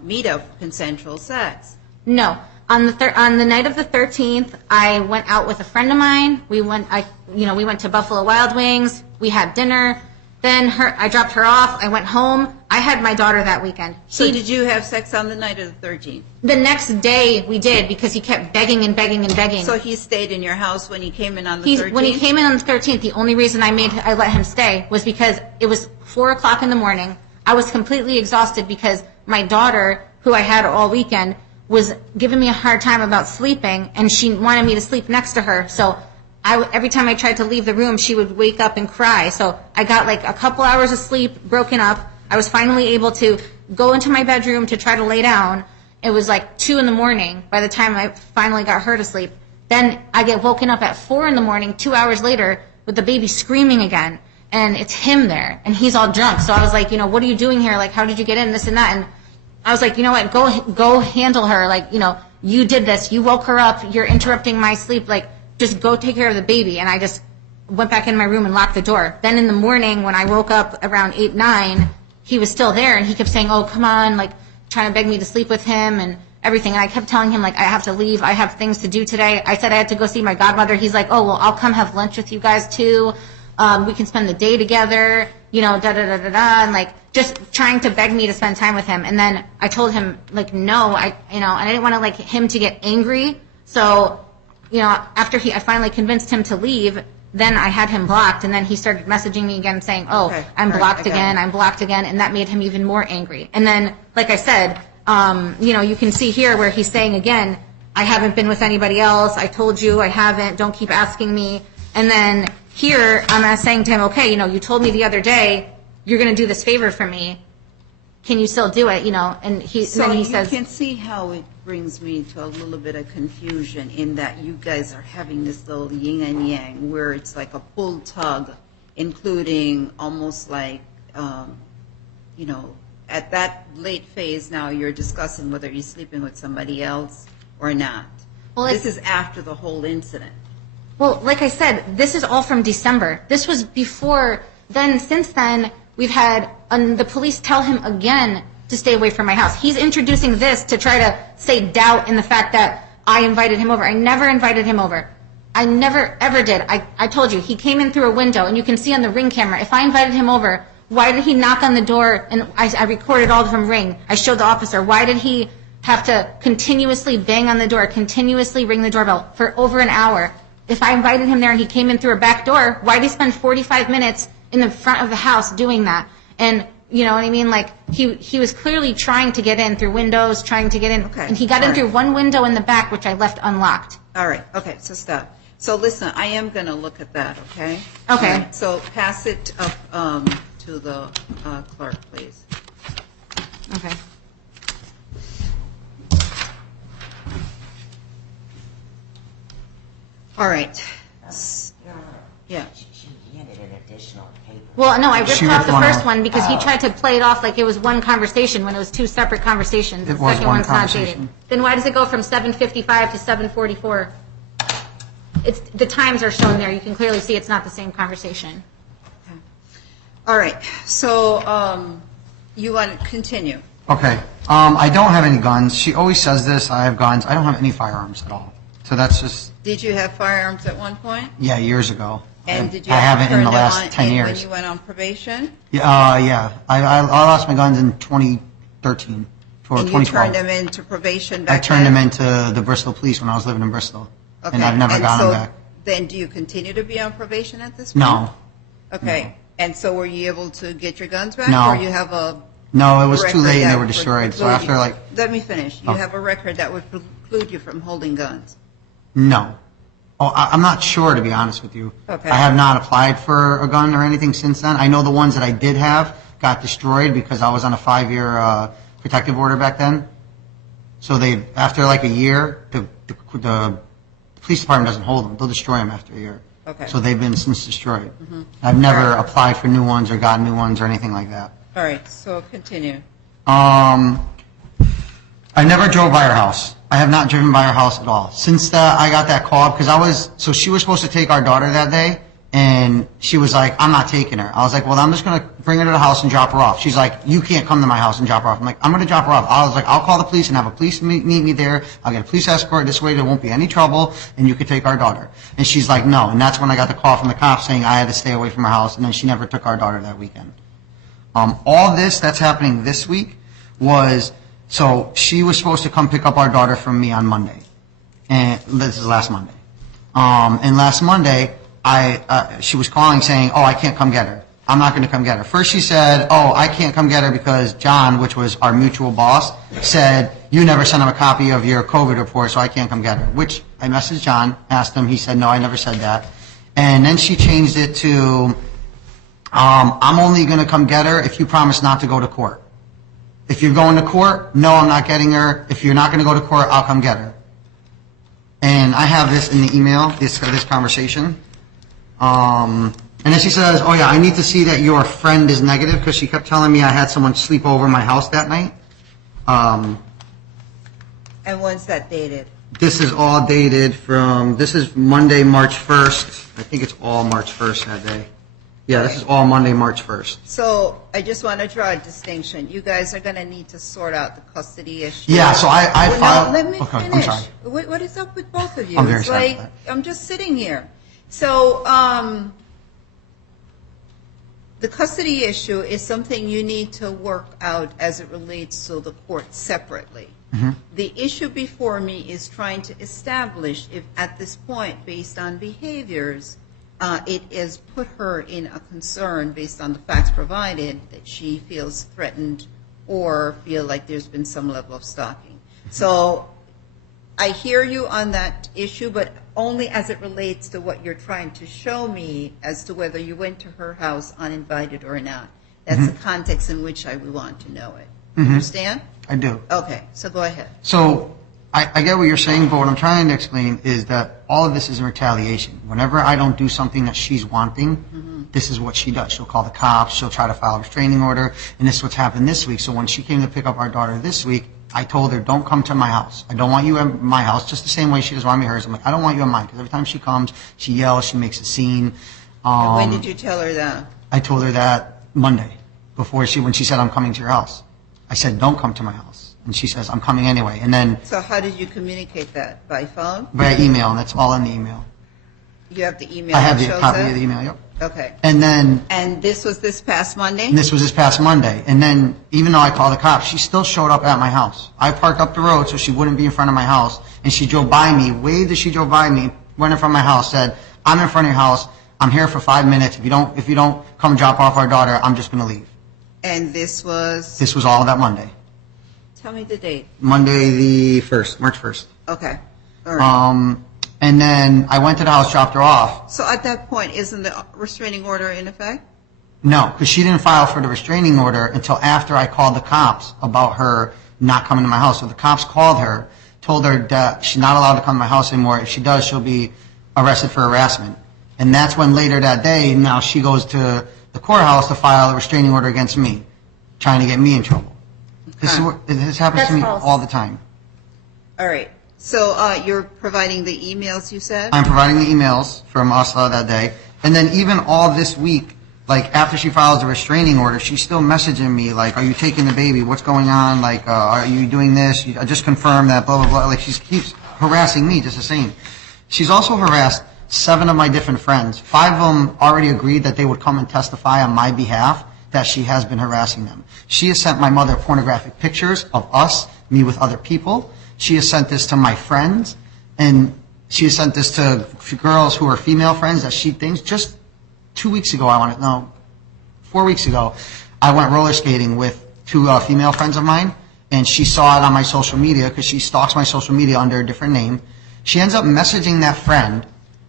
meet up for consensual sex? No. On the night of the 13th, I went out with a friend of mine. We went to Buffalo Wild Wings. We had dinner. Then I dropped her off. I went home. I had my daughter that weekend. So did you have sex on the night of the 13th? The next day we did, because he kept begging and begging and begging. So he stayed in your house when he came in on the 13th? When he came in on the 13th, the only reason I let him stay was because it was 4 o'clock in the morning. I was completely exhausted because my daughter, who I had all weekend, was giving me a hard time about sleeping, and she wanted me to sleep next to her. So every time I tried to leave the room, she would wake up and cry. So I got like a couple hours of sleep broken up. I was finally able to go into my bedroom to try to lay down. It was like 2 in the morning by the time I finally got her to sleep. Then I get woken up at 4 in the morning, 2 hours later, with the baby screaming again. And it's him there, and he's all drunk. So I was like, what are you doing here? Like, how did you get in, this and that? And I was like, you know what, go handle her. Like, you did this. You woke her up. You're interrupting my sleep. Like, just go take care of the baby. And I just went back in my room and locked the door. Then in the morning, when I woke up around 8, 9, he was still there, and he kept saying, oh, come on, like, trying to beg me to sleep with him and everything. And I kept telling him, like, I have to leave. I have things to do today. I said I had to go see my godmother. He's like, oh, well, I'll come have lunch with you guys too. We can spend the day together, da-da-da-da-da, and, like, just trying to beg me to spend time with him. And then I told him, like, no, and I didn't want to, like, him to get angry. So, after I finally convinced him to leave, then I had him blocked, and then he started messaging me again saying, oh, okay, I'm blocked again, I'm blocked again, and that made him even more angry. And then, like I said, you can see here where he's saying again, I haven't been with anybody else, I told you I haven't, don't keep asking me. And then here, I'm saying to him, okay, you told me the other day, you're going to do this favor for me, can you still do it, and then he says. You can see how it brings me to a little bit of confusion in that you guys are having this little yin and yang where it's like a pull tug, including almost like, at that late phase now you're discussing whether you're sleeping with somebody else or not. Well, this is after the whole incident. Well, like I said, this is all from December. This was before then. Since then, we've had the police tell him again to stay away from my house. He's introducing this to try to say doubt in the fact that I invited him over. I never invited him over. I never, ever did. I told you, he came in through a window, and you can see on the Ring camera, if I invited him over, why did he knock on the door? And I recorded all from Ring. I showed the officer. Why did he have to continuously bang on the door, continuously ring the doorbell for over an hour? If I invited him there and he came in through a back door, why did he spend 45 minutes in the front of the house doing that? And you know what I mean? Like, he was clearly trying to get in through windows, trying to get in. Okay. And he got in through one window in the back, which I left unlocked. All right. Okay, so stop. So listen, I am going to look at that, okay? Okay. Right, so pass it up to the clerk, please. Okay. All right. Yeah. She handed an additional paper. Well, no, I ripped She off ripped the one first off. one because he tried to play it off like it was one conversation when it was two separate conversations. It The was second one one's not dated. conversation. Then why does it go from 7:55 to 7:44? The times are shown there. You can clearly see it's not the same conversation. Okay. All right. So you want to continue? Okay. I don't have any guns. She always says this. I have guns. I don't have any firearms at all. So that's just. Did you have firearms at one point? Yeah, years ago. And did you I ever haven't in the turn them last on 10 when years. you went on probation? Yeah. Yeah. I lost my guns in 2013 or And you 2012. turned them into probation back I turned then? them into the Bristol Police when I was living in Bristol. Okay. And I've never gotten them back. Then do you continue to be on probation at this point? No. Okay. And so were you able to get your guns back? No. Or you have a No, it was too record late and that they were would destroyed. So preclude after you? like. Let me finish. You Oh. have a record that would preclude preclude you from holding guns? No. Oh, I'm not sure, to be honest with you. Okay. I have not applied for a gun or anything since then. I know the ones that I did have got destroyed because I was on a 5-year protective order back then. So they, after like a year, the police department doesn't hold them. They'll destroy them after a year. Okay. So they've been since destroyed. I've never applied for new ones or gotten new ones or anything like that. All right, so continue. I never drove by her house. I have not driven by her house at all. Since I got that call, because so she was supposed to take our daughter that day, and she was like, I'm not taking her. I was like, well, I'm just going to bring her to the house and drop her off. She's like, you can't come to my house and drop her off. I'm like, I'm going to drop her off. I was like, I'll call the police and have a police meet me there. I'll get a police escort. This way there won't be any trouble, and you could take our daughter. And she's like, no. And that's when I got the call from the cops saying I had to stay away from her house, and then she never took our daughter that weekend. All this that's happening this week was, so she was supposed to come pick up our daughter from me on Monday. And this is last Monday. And last Monday, she was calling saying, oh, I can't come get her. I'm not going to come get her. First she said, oh, I can't come get her because John, which was our mutual boss, said, you never sent him a copy of your COVID report, so I can't come get her. Which I messaged John, asked him, he said, no, I never said that. And then she changed it to, I'm only going to come get her if you promise not to go to court. If you're going to court, no, I'm not getting her. If you're not going to go to court, I'll come get her. And I have this in the email, this conversation. And then she says, oh yeah, I need to see that your friend is negative, because she kept telling me I had someone sleep over my house that night. And when's that dated? This is all dated from, this is Monday, March 1st. I think it's all March 1st that day. Yeah, this is all Monday, March 1st. So I just want to draw a distinction. You guys are going to need to sort out the custody issue. Yeah, so I filed. No, let me okay, finish. I'm sorry. What is up with both of you? I'm very it's sorry like about I'm just sitting here. So the custody issue is something you need to work out as it relates to the court separately. The issue before me is trying to establish if at this point, based on behaviors, it has put her in a concern based on the facts provided that she feels threatened or feel like there's been some level of stalking. So I hear you on that issue, but only as it relates to what you're trying to show me as to whether you went to her house uninvited or not. That's the context in which I would want to know it. Understand? I do. Okay, so go ahead. So I get what you're saying, but what I'm trying to explain is that all of this is in retaliation. Whenever I don't do something that she's wanting, this is what she does. She'll call the cops, she'll try to file a restraining order, and this is what's happened this week. So when she came to pick up our daughter this week, I told her, don't come to my house. I don't want you at my house, just the same way she doesn't want me at hers. I'm like, I don't want you at mine, because every time she comes, she yells, she makes a scene. And when did you tell her that? I told her that Monday, when she said, I'm coming to your house. I said, don't come to my house. And she says, I'm coming anyway. And then. So how did you communicate that? By phone? By email, and that's all in the email. You have the email I have that the shows copy that? of the email, yep. Okay. And then. And this was this past Monday? And this was this past Monday. And then, even though I called the cops, she still showed up at my house. I parked up the road so she wouldn't be in front of my house. And she drove by me, waved as she drove by me, went in front of my house, said, I'm in front of your house. I'm here for 5 minutes. If you don't come drop off our daughter, I'm just going to leave. And this was? This was all that Monday. Tell me the date. Monday the 1st, March 1st. Okay. All right. And then I went to the house, dropped her off. So at that point, isn't the restraining order in effect? No, because she didn't file for the restraining order until after I called the cops about her not coming to my house. So the cops called her, told her that she's not allowed to come to my house anymore. If she does, she'll be arrested for harassment. And that's when later that day, now she goes to the courthouse to file a restraining order against me, trying to get me in trouble. This happens to me all the time. All right. So you're providing the emails, you said? I'm providing the emails from us that day. And then even all this week, like after she files the restraining order, she's still messaging me like, are you taking the baby? What's going on? Like, are you doing this? I just confirmed that, blah, blah, blah. Like she keeps harassing me just the same. She's also harassed 7 of my different friends. 5 of them already agreed that they would come and testify on my behalf that she has been harassing them. She has sent my mother pornographic pictures of us, me with other people. She has sent this to my friends, and she has sent this to girls who are female friends that she thinks. Just 4 weeks ago, I went roller skating with 2 female friends of mine, and she saw it on my social media because she stalks my social media under a different name. She ends up messaging that friend,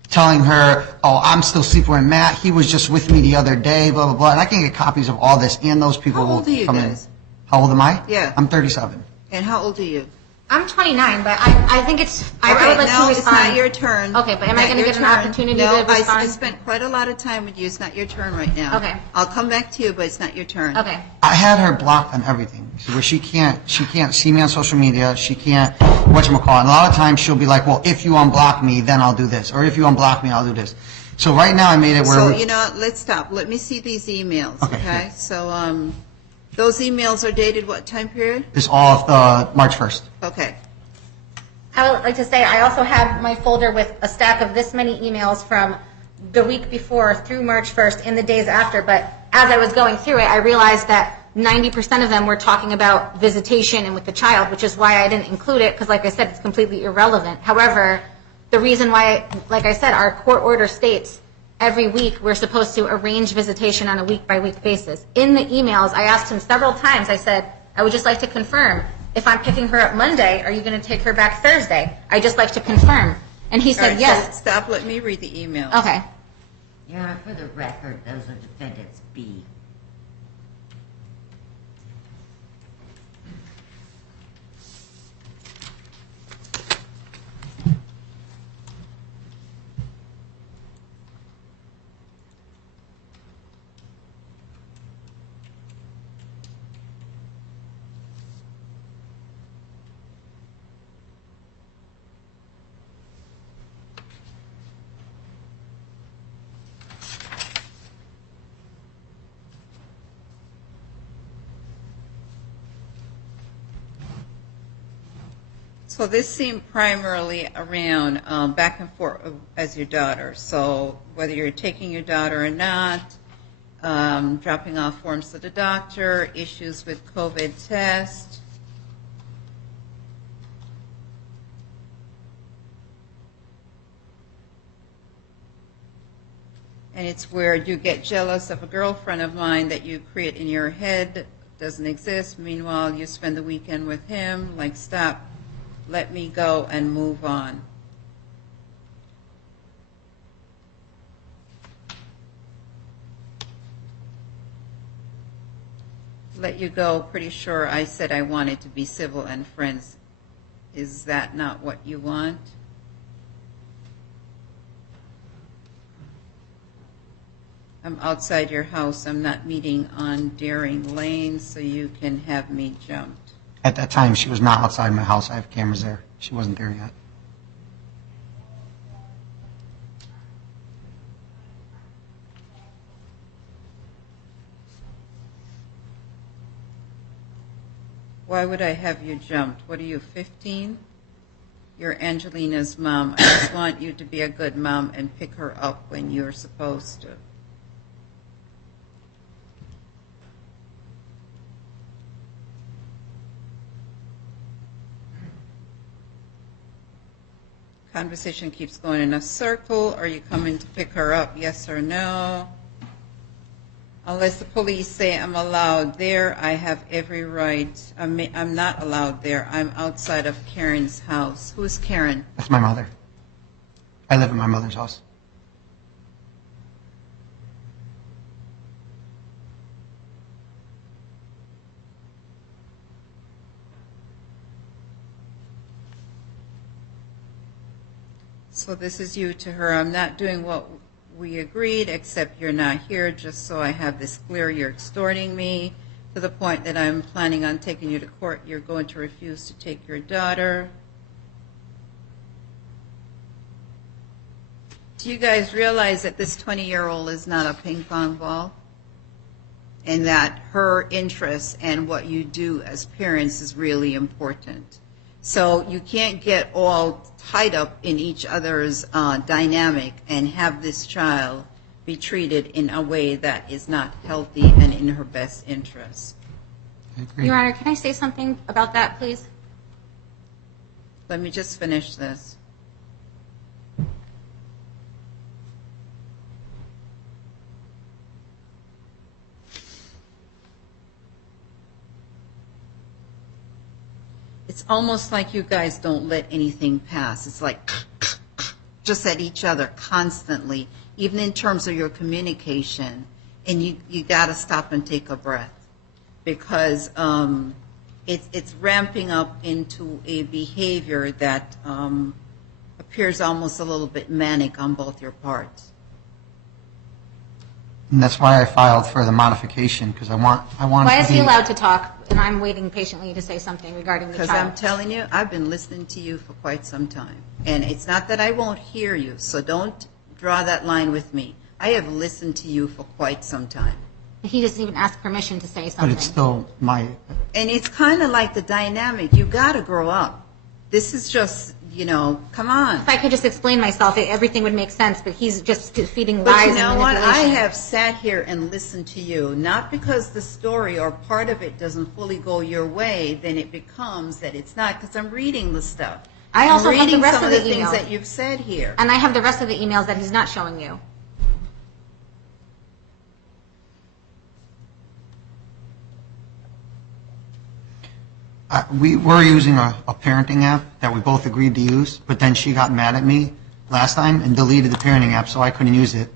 telling her, oh, I'm still sleeping with Matt. He was just with me the other day, blah, blah, blah. And I can get copies of all this, and those people How old are you come guys? in. How old am I? Yeah. I'm 37. And how old are you? I'm 29, but I think it's, I would like no, to it's respond. not your turn. Okay, but am I Not going to your get an turn. opportunity No, to respond? I spent quite a lot of time with you. It's not your turn right now. Okay. I'll come back to you, but it's not your turn. Okay. I had her blocked on everything, where she can't see me on social media. She can't, whatchamacallit. And a lot of times she'll be like, well, if you unblock me, then I'll do this. Or if you unblock me, I'll do this. So right now I made it where... So, you know what, let's stop. Let me see these emails, okay? So, those emails are dated what time period? It's all of March 1st. Okay. I would like to say I also have my folder with a stack of this many emails from the week before through March 1st and the days after, but as I was going through it, I realized that 90% of them were talking about visitation and with the child, which is why I didn't include it, because like I said, it's completely irrelevant. However, the reason why, like I said, our court order states every week we're supposed to arrange visitation on a week-by-week basis. In the emails, I asked him several times, I said, I would just like to confirm, if I'm picking her up Monday, are you going to take her back Thursday? I'd just like to confirm. And he All said right, yes. so stop. Let me read the email. Okay. Your Honor, for the record, those are defendants B. So this seemed primarily around back and forth as your daughter. So whether you're taking your daughter or not, dropping off forms to the doctor, issues with COVID test. And it's where you get jealous of a girlfriend of mine that you create in your head, doesn't exist. Meanwhile, you spend the weekend with him. Like, stop, let me go and move on. Let you go, pretty sure I said I wanted to be civil and friends. Is that not what you want? I'm outside your house. I'm not meeting on Daring Lane, so you can have me jumped. At that time, she was not outside my house. I have cameras there. She wasn't there yet. Why would I have you jumped? What are you, 15? You're Angelina's mom. I just want you to be a good mom and pick her up when you're supposed to. Conversation keeps going in a circle. Are you coming to pick her up, yes or no? Unless the police say I'm allowed there, I have every right. I'm not allowed there. I'm outside of Karen's house. Who's Karen? That's my mother. I live in my mother's house. So this is you to her. I'm not doing what we agreed, except you're not here, just so I have this clear. You're extorting me to the point that I'm planning on taking you to court. You're going to refuse to take your daughter. Do you guys realize that this 20-year-old is not a ping pong ball? And that her interests and what you do as parents is really important. So you can't get all tied up in each other's dynamic and have this child be treated in a way that is not healthy and in her best interest. Your Honor, can I say something about that, please? Let me just finish this. It's almost like you guys don't let anything pass. It's like just at each other constantly, even in terms of your communication. And you got to stop and take a breath, because it's ramping up into a behavior that appears almost a little bit manic on both your parts. And that's why I filed for the modification, because I want Why it is to he be. allowed to talk, and I'm waiting patiently to say something regarding the Because child? I'm telling you, I've been listening to you for quite some time. And it's not that I won't hear you, so don't draw that line with me. I have listened to you for quite some time. He doesn't even ask permission to say But something. it's still my. And it's kind of like the dynamic. You got to grow up. This is just, come on. If I could just explain myself, everything would make sense, but he's just feeding But lies you know and what? I manipulation. have sat here and listened to you, not because the story or part of it doesn't fully go your way, then it becomes that it's not, because I'm reading the stuff. I also I'm have the reading rest some of of the the things emails. that you've said here. And I have the rest of the emails that he's not showing you. We were using a parenting app that we both agreed to use, but then she got mad at me last time and deleted the parenting app, so I couldn't use it.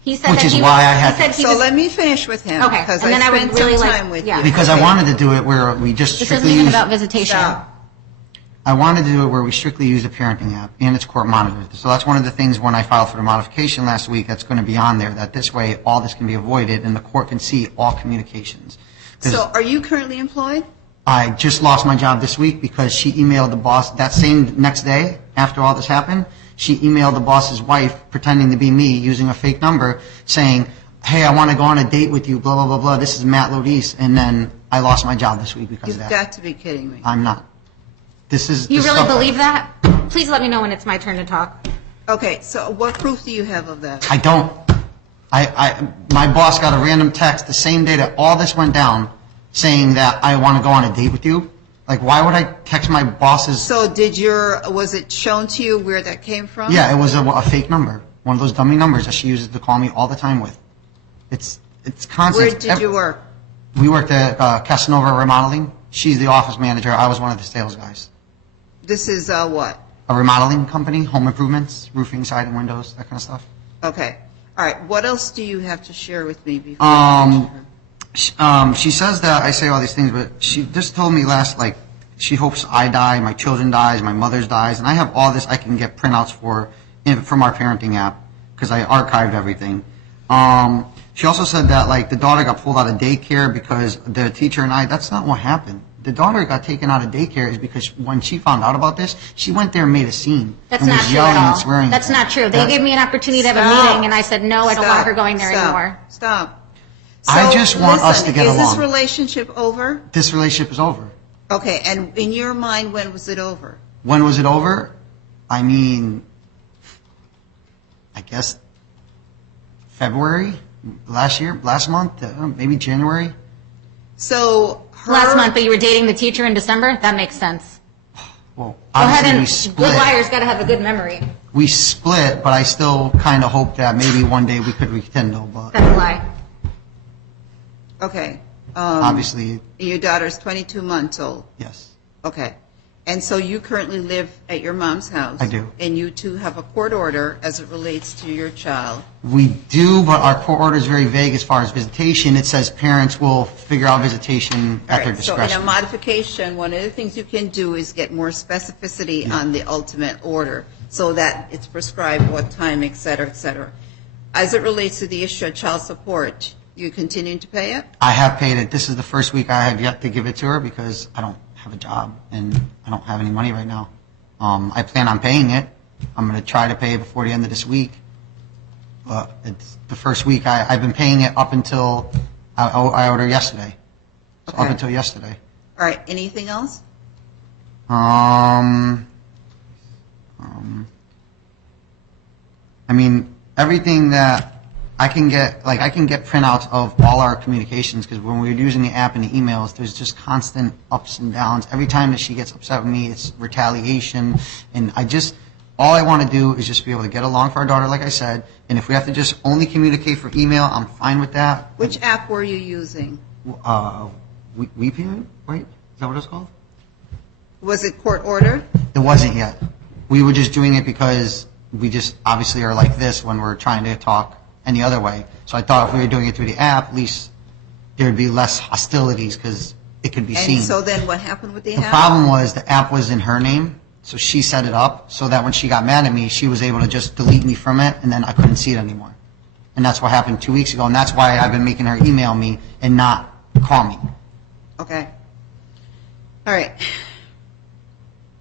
He said Which that is he why was, I had he said to- he So was, let me finish with him, Okay, because and then I would spent really some like- time with yeah. you. Because I Okay. wanted to do it where we just this strictly isn't even use. about visitation. Stop. I wanted to do it where we strictly use a parenting app and it's court monitored. So that's one of the things when I filed for the modification last week that's going to be on there, that this way all this can be avoided and the court can see all communications. 'Cause So are you currently employed? I just lost my job this week because she emailed the boss that same next day after all this happened. She emailed the boss's wife pretending to be me using a fake number saying, hey, I want to go on a date with you, blah, blah, blah, blah. This is Matt Lodice. And then I lost my job this week because You've of that. got to be kidding me. I'm not. This is. You this really stuff- believe that? Please let me know when it's my turn to talk. Okay, so what proof do you have of that? I don't. My boss got a random text the same day that all this went down saying that I want to go on a date with you. Like, why would I text my boss's? So was it shown to you where that came from? Yeah, it was a fake number. One of those dummy numbers that she uses to call me all the time with. It's constant. Where did you work? We worked at Casanova Remodeling. She's the office manager. I was one of the sales guys. This is what? A remodeling company, home improvements, roofing, siding, windows, that kind of stuff. Okay. All right. What else do you have to share with me before I mention her? She says that I say all these things, but she just told me she hopes I die, my children dies, my mother's dies, and I have all this I can get printouts from our parenting app because I archived everything. She also said that the daughter got pulled out of daycare because the teacher and that's not what happened. The daughter got taken out of daycare is because when she found out about this, she went there and made a scene. That's and not was true yelling at all. and swearing. That's not true. They gave me an opportunity to have a Stop. meeting, and I said, no, I don't want her going there anymore. Stop. I just want us to get Is this along. relationship over? This relationship is over. Okay. And in your mind, when was it over? When was it over? I mean, I guess February last month, maybe January. So Last month, but you were dating the teacher in December? That makes sense. Well, Go ahead obviously we and, split. good liars got to have a good memory. We split, but I still kind of hope that maybe one day we could rekindle. But That's a lie. okay. obviously, Your daughter's 22 months old. yes, Okay. And so you currently live at your mom's house. I do. And you two have a court order as it relates to your child. we do. But our court order is very vague as far as visitation. It says parents will figure out visitation at their Right, so discretion. in a modification, one of the things you can do is get more specificity on the ultimate order so that it's prescribed what time, et cetera, et cetera. As it relates to the issue of child support, you continuing to pay it? I have paid it. This is the first week I have yet to give it to her because I don't have a job and I don't have any money right now. I plan on paying it. I'm going to try to pay it before the end of this week. But it's the first week I've been paying it up until I owed her yesterday. So Okay. up until yesterday. All right, anything else? I mean, everything that I can get, I can get printouts of all our communications because when we're using the app and the emails, there's just constant ups and downs. Every time that she gets upset with me, it's retaliation. And all I want to do is just be able to get along for our daughter, like I said. And if we have to just only communicate for email, I'm fine with that. Which app were you using? WeParent, right? Is that what it's called? Was it court order? It wasn't yet. We were just doing it because we just obviously are like this when we're trying to talk any other way. So I thought if we were doing it through the app, at least there would be less hostilities because it could be seen. And so then what happened with the app? The problem was the app was in her name, so she set it up so that when she got mad at me, she was able to just delete me from it, and then I couldn't see it anymore. And that's what happened 2 weeks ago, and that's why I've been making her email me and not call me. Okay. All right.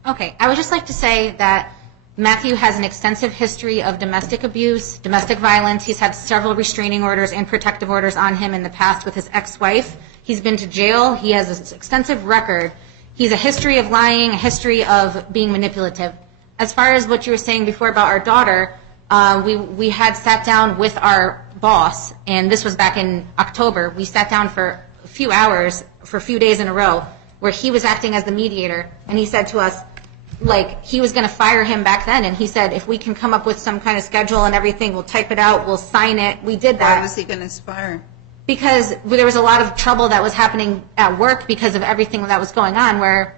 Okay, I would just like to say that Matthew has an extensive history of domestic abuse, domestic violence. He's had several restraining orders and protective orders on him in the past with his ex-wife. He's been to jail. He has an extensive record. He's a history of lying, a history of being manipulative. As far as what you were saying before about our daughter, we had sat down with our boss, and this was back in October. We sat down for a few hours, for a few days in a row, where he was acting as the mediator, and he said to us, like, he was going to fire him back then, and he said, if we can come up with some kind of schedule and everything, we'll type it out, we'll sign it. We did that. Why was he going to fire? Because there was a lot of trouble that was happening at work because of everything that was going on, where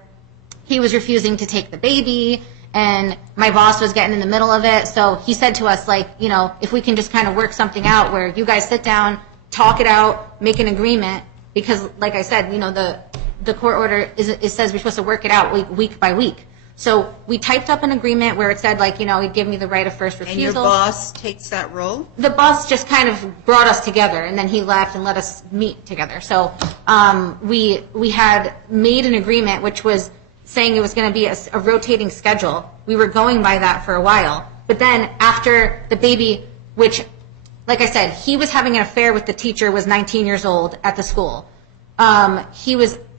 he was refusing to take the baby, and my boss was getting in the middle of it. So he said to us, like, you know, if we can just kind of work something out where you guys sit down, talk it out, make an agreement, because, like I said, you know, the court order, it says we're supposed to work it out week by week. So we typed up an agreement where it said, like, you know, he'd give me the right of first refusal. And your boss takes that role? The boss just kind of brought us together, and then he left and let us meet together. So we had made an agreement, which was saying it was going to be a rotating schedule. We were going by that for a while. But then after the baby, which, like I said, he was having an affair with the teacher, was 19 years old at the school.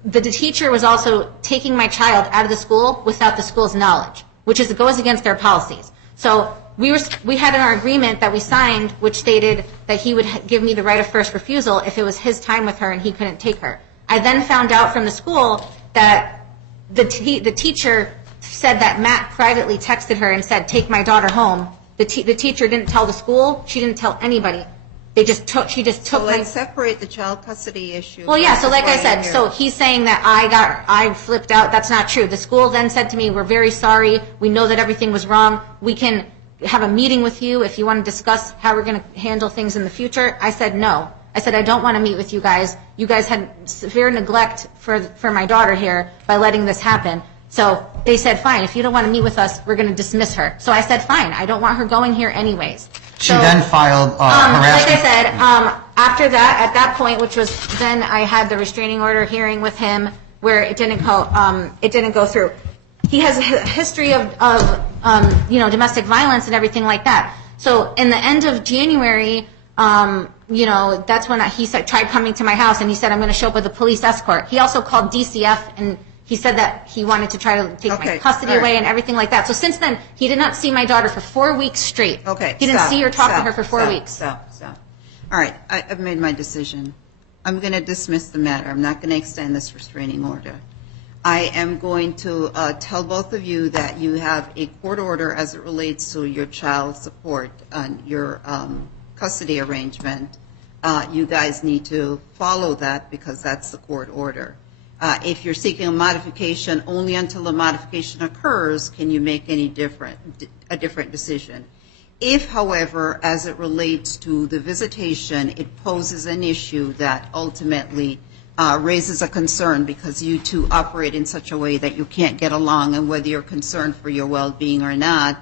The teacher was also taking my child out of the school without the school's knowledge, which goes against their policies. So we had in our agreement that we signed, which stated that he would give me the right of first refusal if it was his time with her and he couldn't take her. I then found out from the school that the teacher said that Matt privately texted her and said, take my daughter home. The teacher didn't tell the school. She didn't tell anybody. She just took so let's separate the child custody issue. Well, yeah, so like I said, so he's saying that I flipped out. That's not true. The school then said to me, we're very sorry. We know that everything was wrong. We can have a meeting with you if you want to discuss how we're going to handle things in the future. I said no. I said I don't want to meet with you guys. You guys had severe neglect for my daughter here by letting this happen. So they said, fine, if you don't want to meet with us, we're going to dismiss her. So I said, fine, I don't want her going here anyways. She then filed harassment. Like I said, after that, at that point, which was then I had the restraining order hearing with him where it didn't go through. He has a history of domestic violence and everything like that. So in the end of January, that's when he tried coming to my house and he said, I'm going to show up with a police escort. He also called DCF and he said that he wanted to try to take my custody away and everything like that. So since then, he did not see my daughter for 4 weeks straight. Okay. He didn't see or talk to her for 4 weeks. Stop. All right. I've made my decision. I'm going to dismiss the matter. I'm not going to extend this restraining order. I am going to tell both of you that you have a court order as it relates to your child support and your custody arrangement. You guys need to follow that because that's the court order. If you're seeking a modification, only until the modification occurs can you make a different decision. If, however, as it relates to the visitation, it poses an issue that ultimately raises a concern because you two operate in such a way that you can't get along, and whether you're concerned for your well-being or not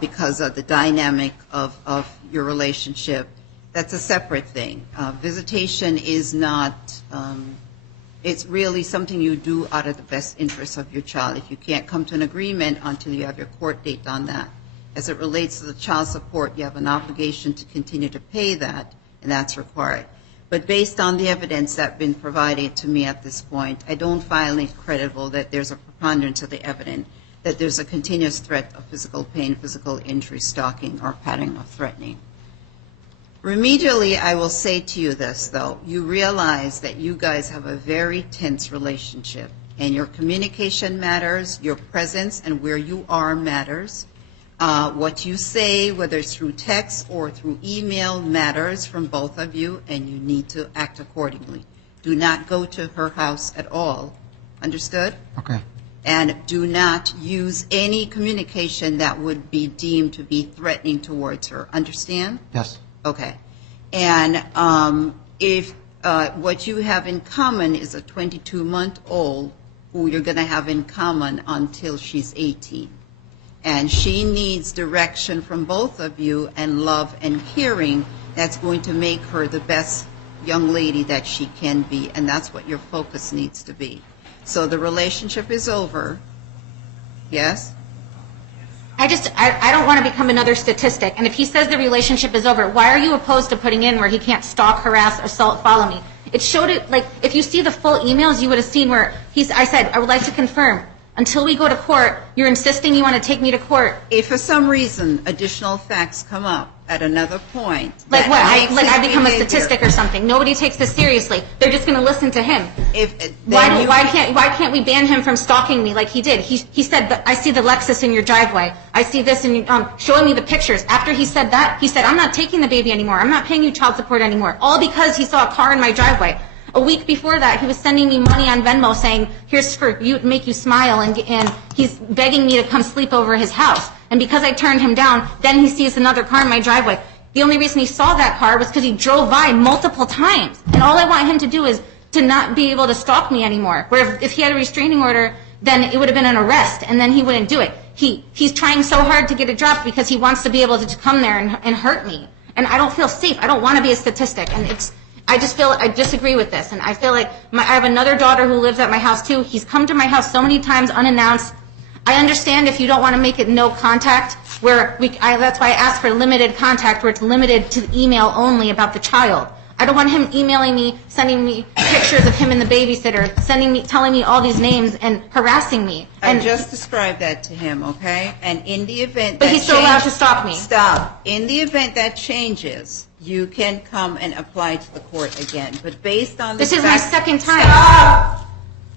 because of the dynamic of your relationship, that's a separate thing. Visitation is not... it's really something you do out of the best interest of your child. If you can't come to an agreement until you have your court date on that. As it relates to the child support, you have an obligation to continue to pay that, and that's required. But based on the evidence that's been provided to me at this point, I don't find it credible that there's a preponderance of the evidence that there's a continuous threat of physical pain, physical injury, stalking, or pattern of threatening. Remedially, I will say to you this, though. You realize that you guys have a very tense relationship, and your communication matters, your presence and where you are matters. What you say, whether it's through text or through email, matters from both of you, and you need to act accordingly. Do not go to her house at all. Understood? Okay. And do not use any communication that would be deemed to be threatening towards her. Understand? Yes. Okay. And if what you have in common is a 22-month-old who you're going to have in common until she's 18. And she needs direction from both of you and love and caring that's going to make her the best young lady that she can be. And that's what your focus needs to be. So the relationship is over. Yes? I don't want to become another statistic. And if he says the relationship is over, why are you opposed to putting in where he can't stalk, harass, assault, follow me? It showed it, like, if you see the full emails, you would have seen where I said, I would like to confirm, until we go to court, you're insisting you want to take me to court. If for some reason additional facts come up at another point. Like what? I become a statistic or something. Nobody takes this seriously. They're just going to listen to him. Why can't we ban him from stalking me like he did? He said, that I see the Lexus in your driveway. I see this and showing me the pictures. After he said that, he said, I'm not taking the baby anymore. I'm not paying you child support anymore. All because he saw a car in my driveway. A week before that, he was sending me money on Venmo saying, here's for you, make you smile, and he's begging me to come sleep over his house. And because I turned him down, then he sees another car in my driveway. The only reason he saw that car was because he drove by multiple times. And all I want him to do is to not be able to stalk me anymore. Where if he had a restraining order, then it would have been an arrest, and then he wouldn't do it. He's trying so hard to get it dropped because he wants to be able to come there and hurt me. And I don't feel safe. I don't want to be a statistic. And I disagree with this. And I feel like I have another daughter who lives at my house too. He's come to my house so many times unannounced. I understand if you don't want to make it no contact, that's why I asked for limited contact where it's limited to email only about the child. I don't want him emailing me, sending me pictures of him and the babysitter, telling me all these names and harassing me. I just described that to him, okay? And in the event But he's still allowed to stalk me. Stop. In the event that changes, you can come and apply to the court again. But based on This is my second time. Stop!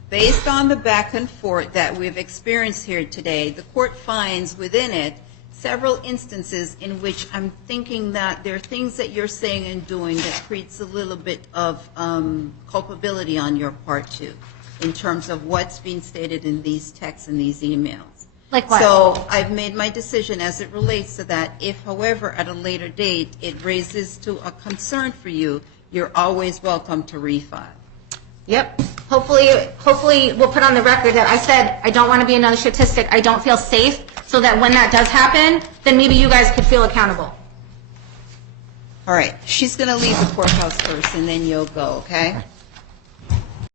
Based on the back and forth that we've experienced here today, the court finds within it several instances in which I'm thinking that there are things that you're saying and doing that creates a little bit of culpability on your part too, in terms of what's being stated in these texts and these emails. Like what? So I've made my decision as it relates to that. If, however, at a later date it raises to a concern for you, you're always welcome to refile. Yep. Hopefully we'll put on the record that I said I don't want to be another statistic. I don't feel safe, so that when that does happen, then maybe you guys could feel accountable. All right. She's going to leave the courthouse first, and then you'll go, okay?